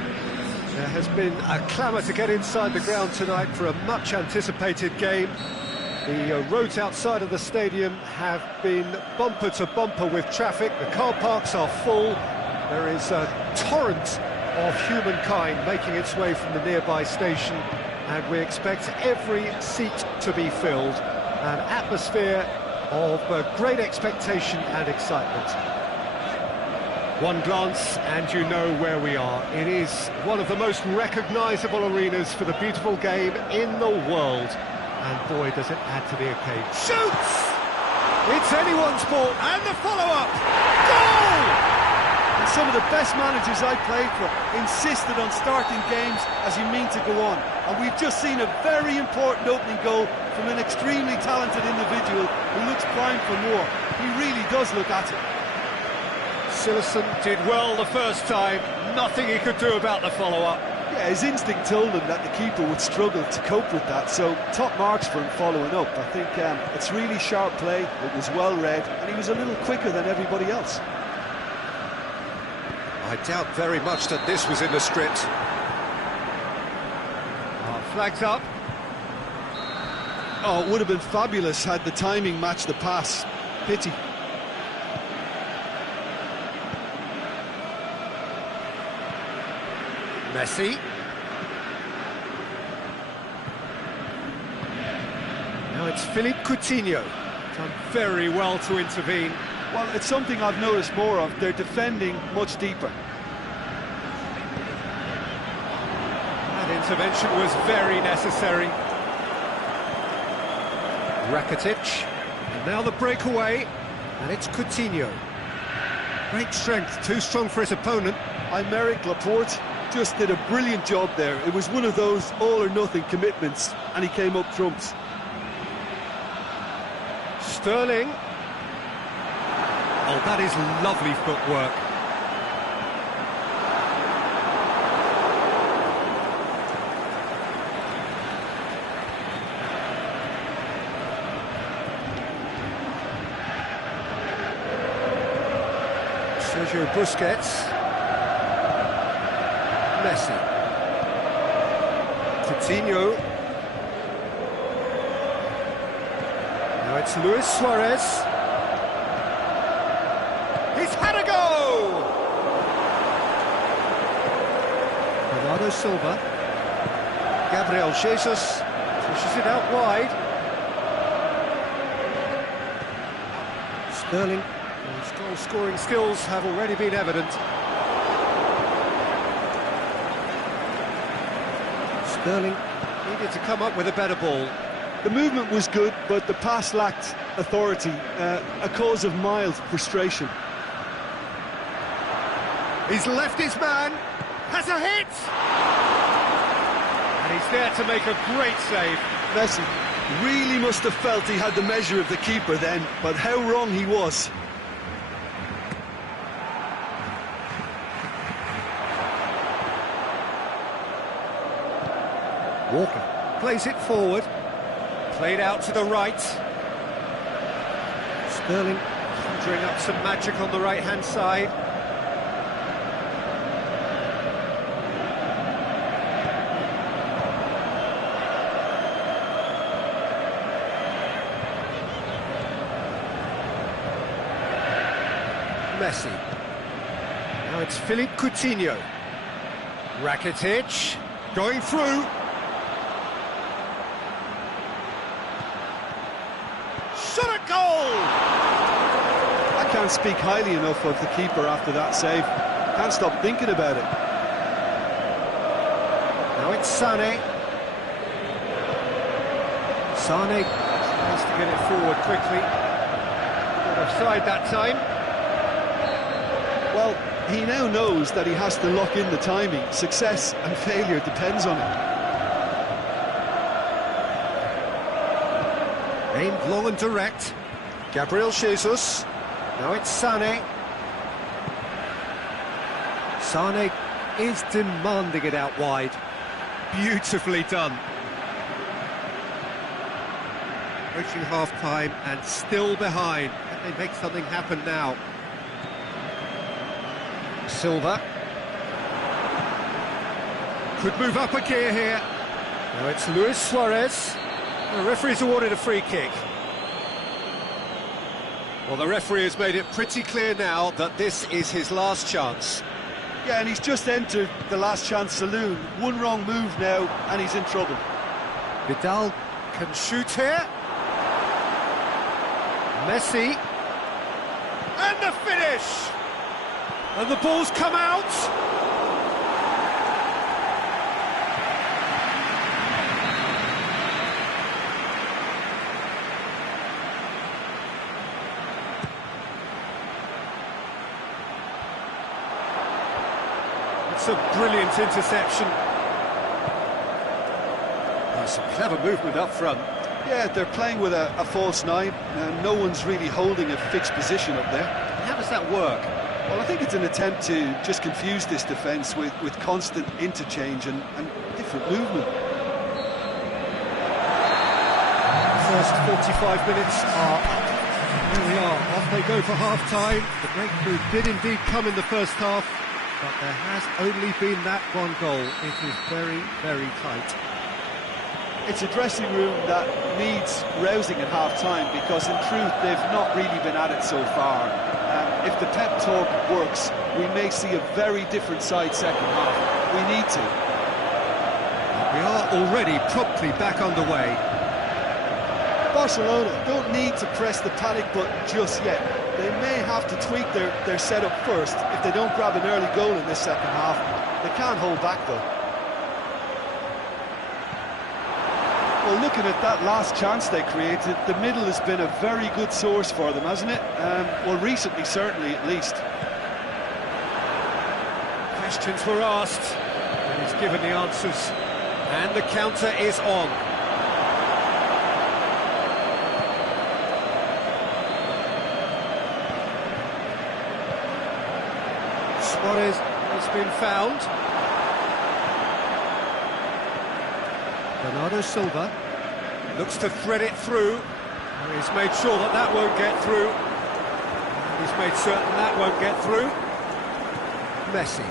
There has been a clamour to get inside the ground tonight for a much anticipated game. The roads outside of the stadium have been bumper to bumper with traffic. The car parks are full. There is a torrent of humankind making its way from the nearby station, and we expect every seat to be filled. An atmosphere of great expectation and excitement. One glance and you know where we are. It is one of the most recognisable arenas for the beautiful game in the world. And boy, does it add to the occasion. Shoots! It's anyone's ball, and the follow-up! Goal! And some of the best managers I played for insisted on starting games as you mean to go on. And we've just seen a very important opening goal from an extremely talented individual who looks primed for more. He really does look at it. Cillessen did well the first time, nothing he could do about the follow-up. Yeah, his instinct told him that the keeper would struggle to cope with that, so top marks for him following up. I think it's really sharp play, it was well read, and he was a little quicker than everybody else. I doubt very much that this was in the script. Flags up. Oh, it would have been fabulous had the timing matched the pass. Pity. Messi. Now it's Philippe Coutinho. Done very well to intervene. Well, it's something I've noticed more of. They're defending much deeper. That intervention was very necessary. Rakitic. And now the breakaway. And it's Coutinho. Great strength, too strong for his opponent. Aymeric Laporte just did a brilliant job there. It was one of those all-or-nothing commitments, and he came up trumps. Sterling. Oh, that is lovely footwork. Sergio Busquets. Messi. Coutinho. Now it's Luis Suarez. He's had a go! Bernardo Silva. Gabriel Jesus pushes it out wide. Sterling. His goal-scoring skills have already been evident. Sterling needed to come up with a better ball. The movement was good, but the pass lacked authority, a cause of mild frustration. He's left his man, has a hit! And he's there to make a great save. Messi really must have felt he had the measure of the keeper then, but how wrong he was. Walker plays it forward, played out to the right. Sterling conjuring up some magic on the right-hand side. Messi. Now it's Philippe Coutinho. Rakitic going through. Shot a goal! I can't speak highly enough of the keeper after that save. Can't stop thinking about it. Now it's Sané. Sané has to get it forward quickly. Got offside that time. Well, he now knows that he has to lock in the timing. Success and failure depends on it. Aimed long and direct. Gabriel Jesus. Now it's Sané. Sané is demanding it out wide. Beautifully done. Approaching half-time and still behind. Can they make something happen now? Silva. Could move up a gear here. Now it's Luis Suarez. The referee's awarded a free kick. Well, the referee has made it pretty clear now that this is his last chance. Yeah, and he's just entered the last chance saloon. One wrong move now, and he's in trouble. Vidal can shoot here. Messi. And the finish! And the ball's come out! It's a brilliant interception. Some clever movement up front. Yeah, they're playing with a false nine, and no one's really holding a fixed position up there. How does that work? Well, I think it's an attempt to just confuse this defence with constant interchange and different movement. First 45 minutes are up. Here we are, off they go for half-time. The breakthrough did indeed come in the first half, but there has only been that one goal. It is very, very tight. It's a dressing room that needs rousing at half-time, because in truth they've not really been at it so far. If the pep talk works, we may see a very different side second half. We need to. We are already promptly back underway. Barcelona don't need to press the panic button just yet. They may have to tweak their setup first if they don't grab an early goal in this second half. They can't hold back though. Well, looking at that last chance they created, the middle has been a very good source for them, hasn't it? Well, recently, certainly, at least. Questions were asked, and he's given the answers. And the counter is on. Suarez has been found. Bernardo Silva looks to thread it through. And he's made sure that that won't get through. And he's made certain that won't get through. Messi.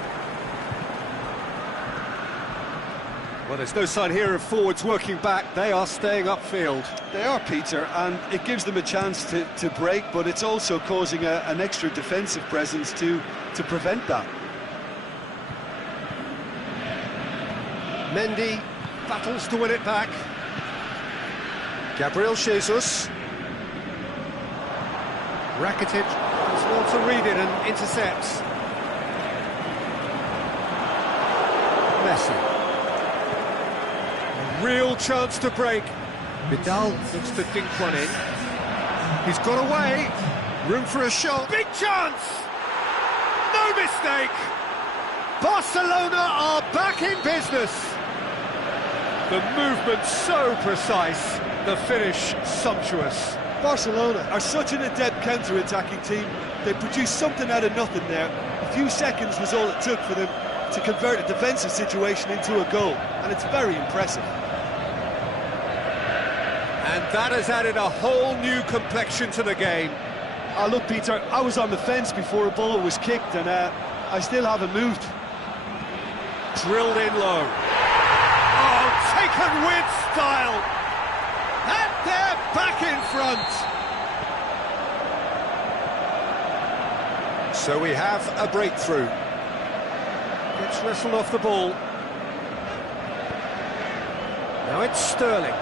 Well, there's no sign here of forwards working back. They are staying upfield. They are, Peter, and it gives them a chance to break, but it's also causing an extra defensive presence to prevent that. Mendy battles to win it back. Gabriel Jesus. Rakitic does well to read it and intercepts. Messi. A real chance to break. Vidal looks to dink one in. He's got away. Room for a shot. Big chance! No mistake! Barcelona are back in business. The movement so precise, the finish sumptuous. Barcelona are such an adept counter-attacking team. They produced something out of nothing there. A few seconds was all it took for them to convert a defensive situation into a goal, and it's very impressive. And that has added a whole new complexion to the game. Look, Peter, I was on the fence before a ball was kicked, and I still haven't moved. Drilled in low. Oh, taken with style. And they're back in front. So we have a breakthrough. Gets wrestled off the ball. Now it's Sterling.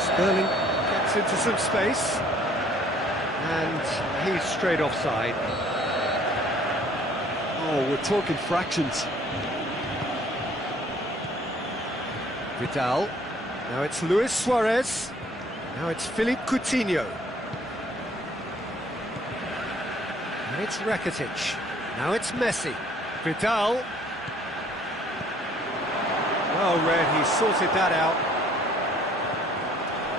Sterling gets into some space. And he's straight offside. Oh, we're talking fractions. Vidal. Now it's Luis Suarez. Now it's Philippe Coutinho. And it's Rakitic. Now it's Messi. Vidal. Well read, he sorted that out.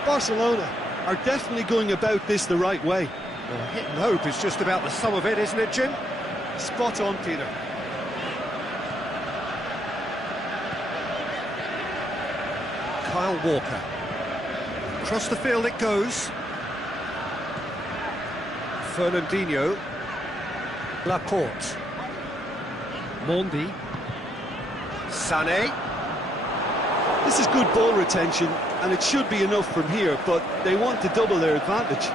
Barcelona are definitely going about this the right way. Well, hit and hope is just about the sum of it, isn't it, Jim? Spot on, Peter. Kyle Walker. Across the field it goes. Fernandinho. Laporte. Mondi. Sané. This is good ball retention, and it should be enough from here, but they want to double their advantage.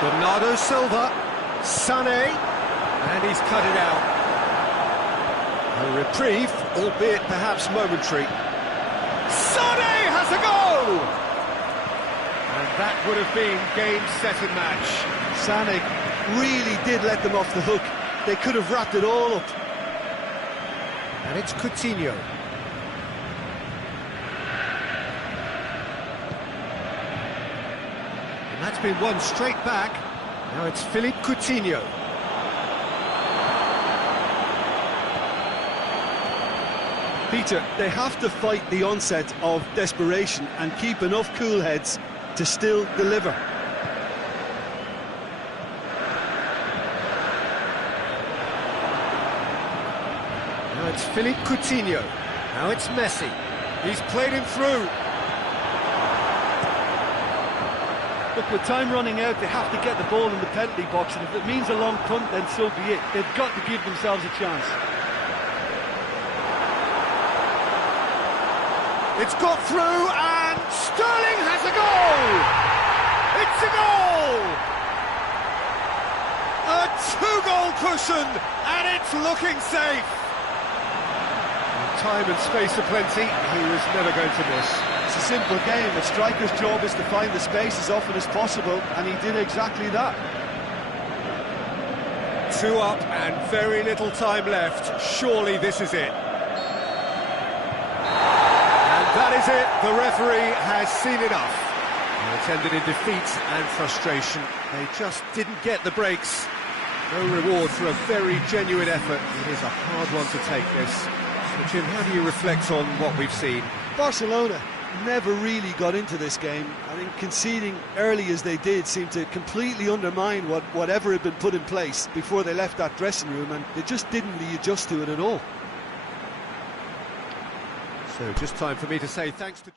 Bernardo Silva. Sané. And he's cut it out. A reprieve, albeit perhaps momentary. Sané has a go! And that would have been game, set and match. Sané really did let them off the hook. They could have wrapped it all up. And it's Coutinho. And that's been won straight back. Now it's Philippe Coutinho. Peter, they have to fight the onset of desperation and keep enough cool heads to still deliver. Now it's Philippe Coutinho. Now it's Messi. He's played him through. Look, with time running out, they have to get the ball in the penalty box, and if it means a long punt, then so be it. They've got to give themselves a chance. It's got through, and Sterling has a goal! It's a goal! A two-goal cushion, and it's looking safe. With time and space aplenty, he was never going to miss. It's a simple game. A striker's job is to find the space as often as possible, and he did exactly that. 2 up and very little time left. Surely this is it. That is it, the referee has seen enough. It ended in defeat and frustration. They just didn't get the breaks. No reward for a very genuine effort. It is a hard one to take, this. So, Jim, how do you reflect on what we've seen? Barcelona never really got into this game. I think conceding early as they did seemed to completely undermine whatever had been put in place before they left that dressing room, and they just didn't really adjust to it at all. So just time for me to say thanks to...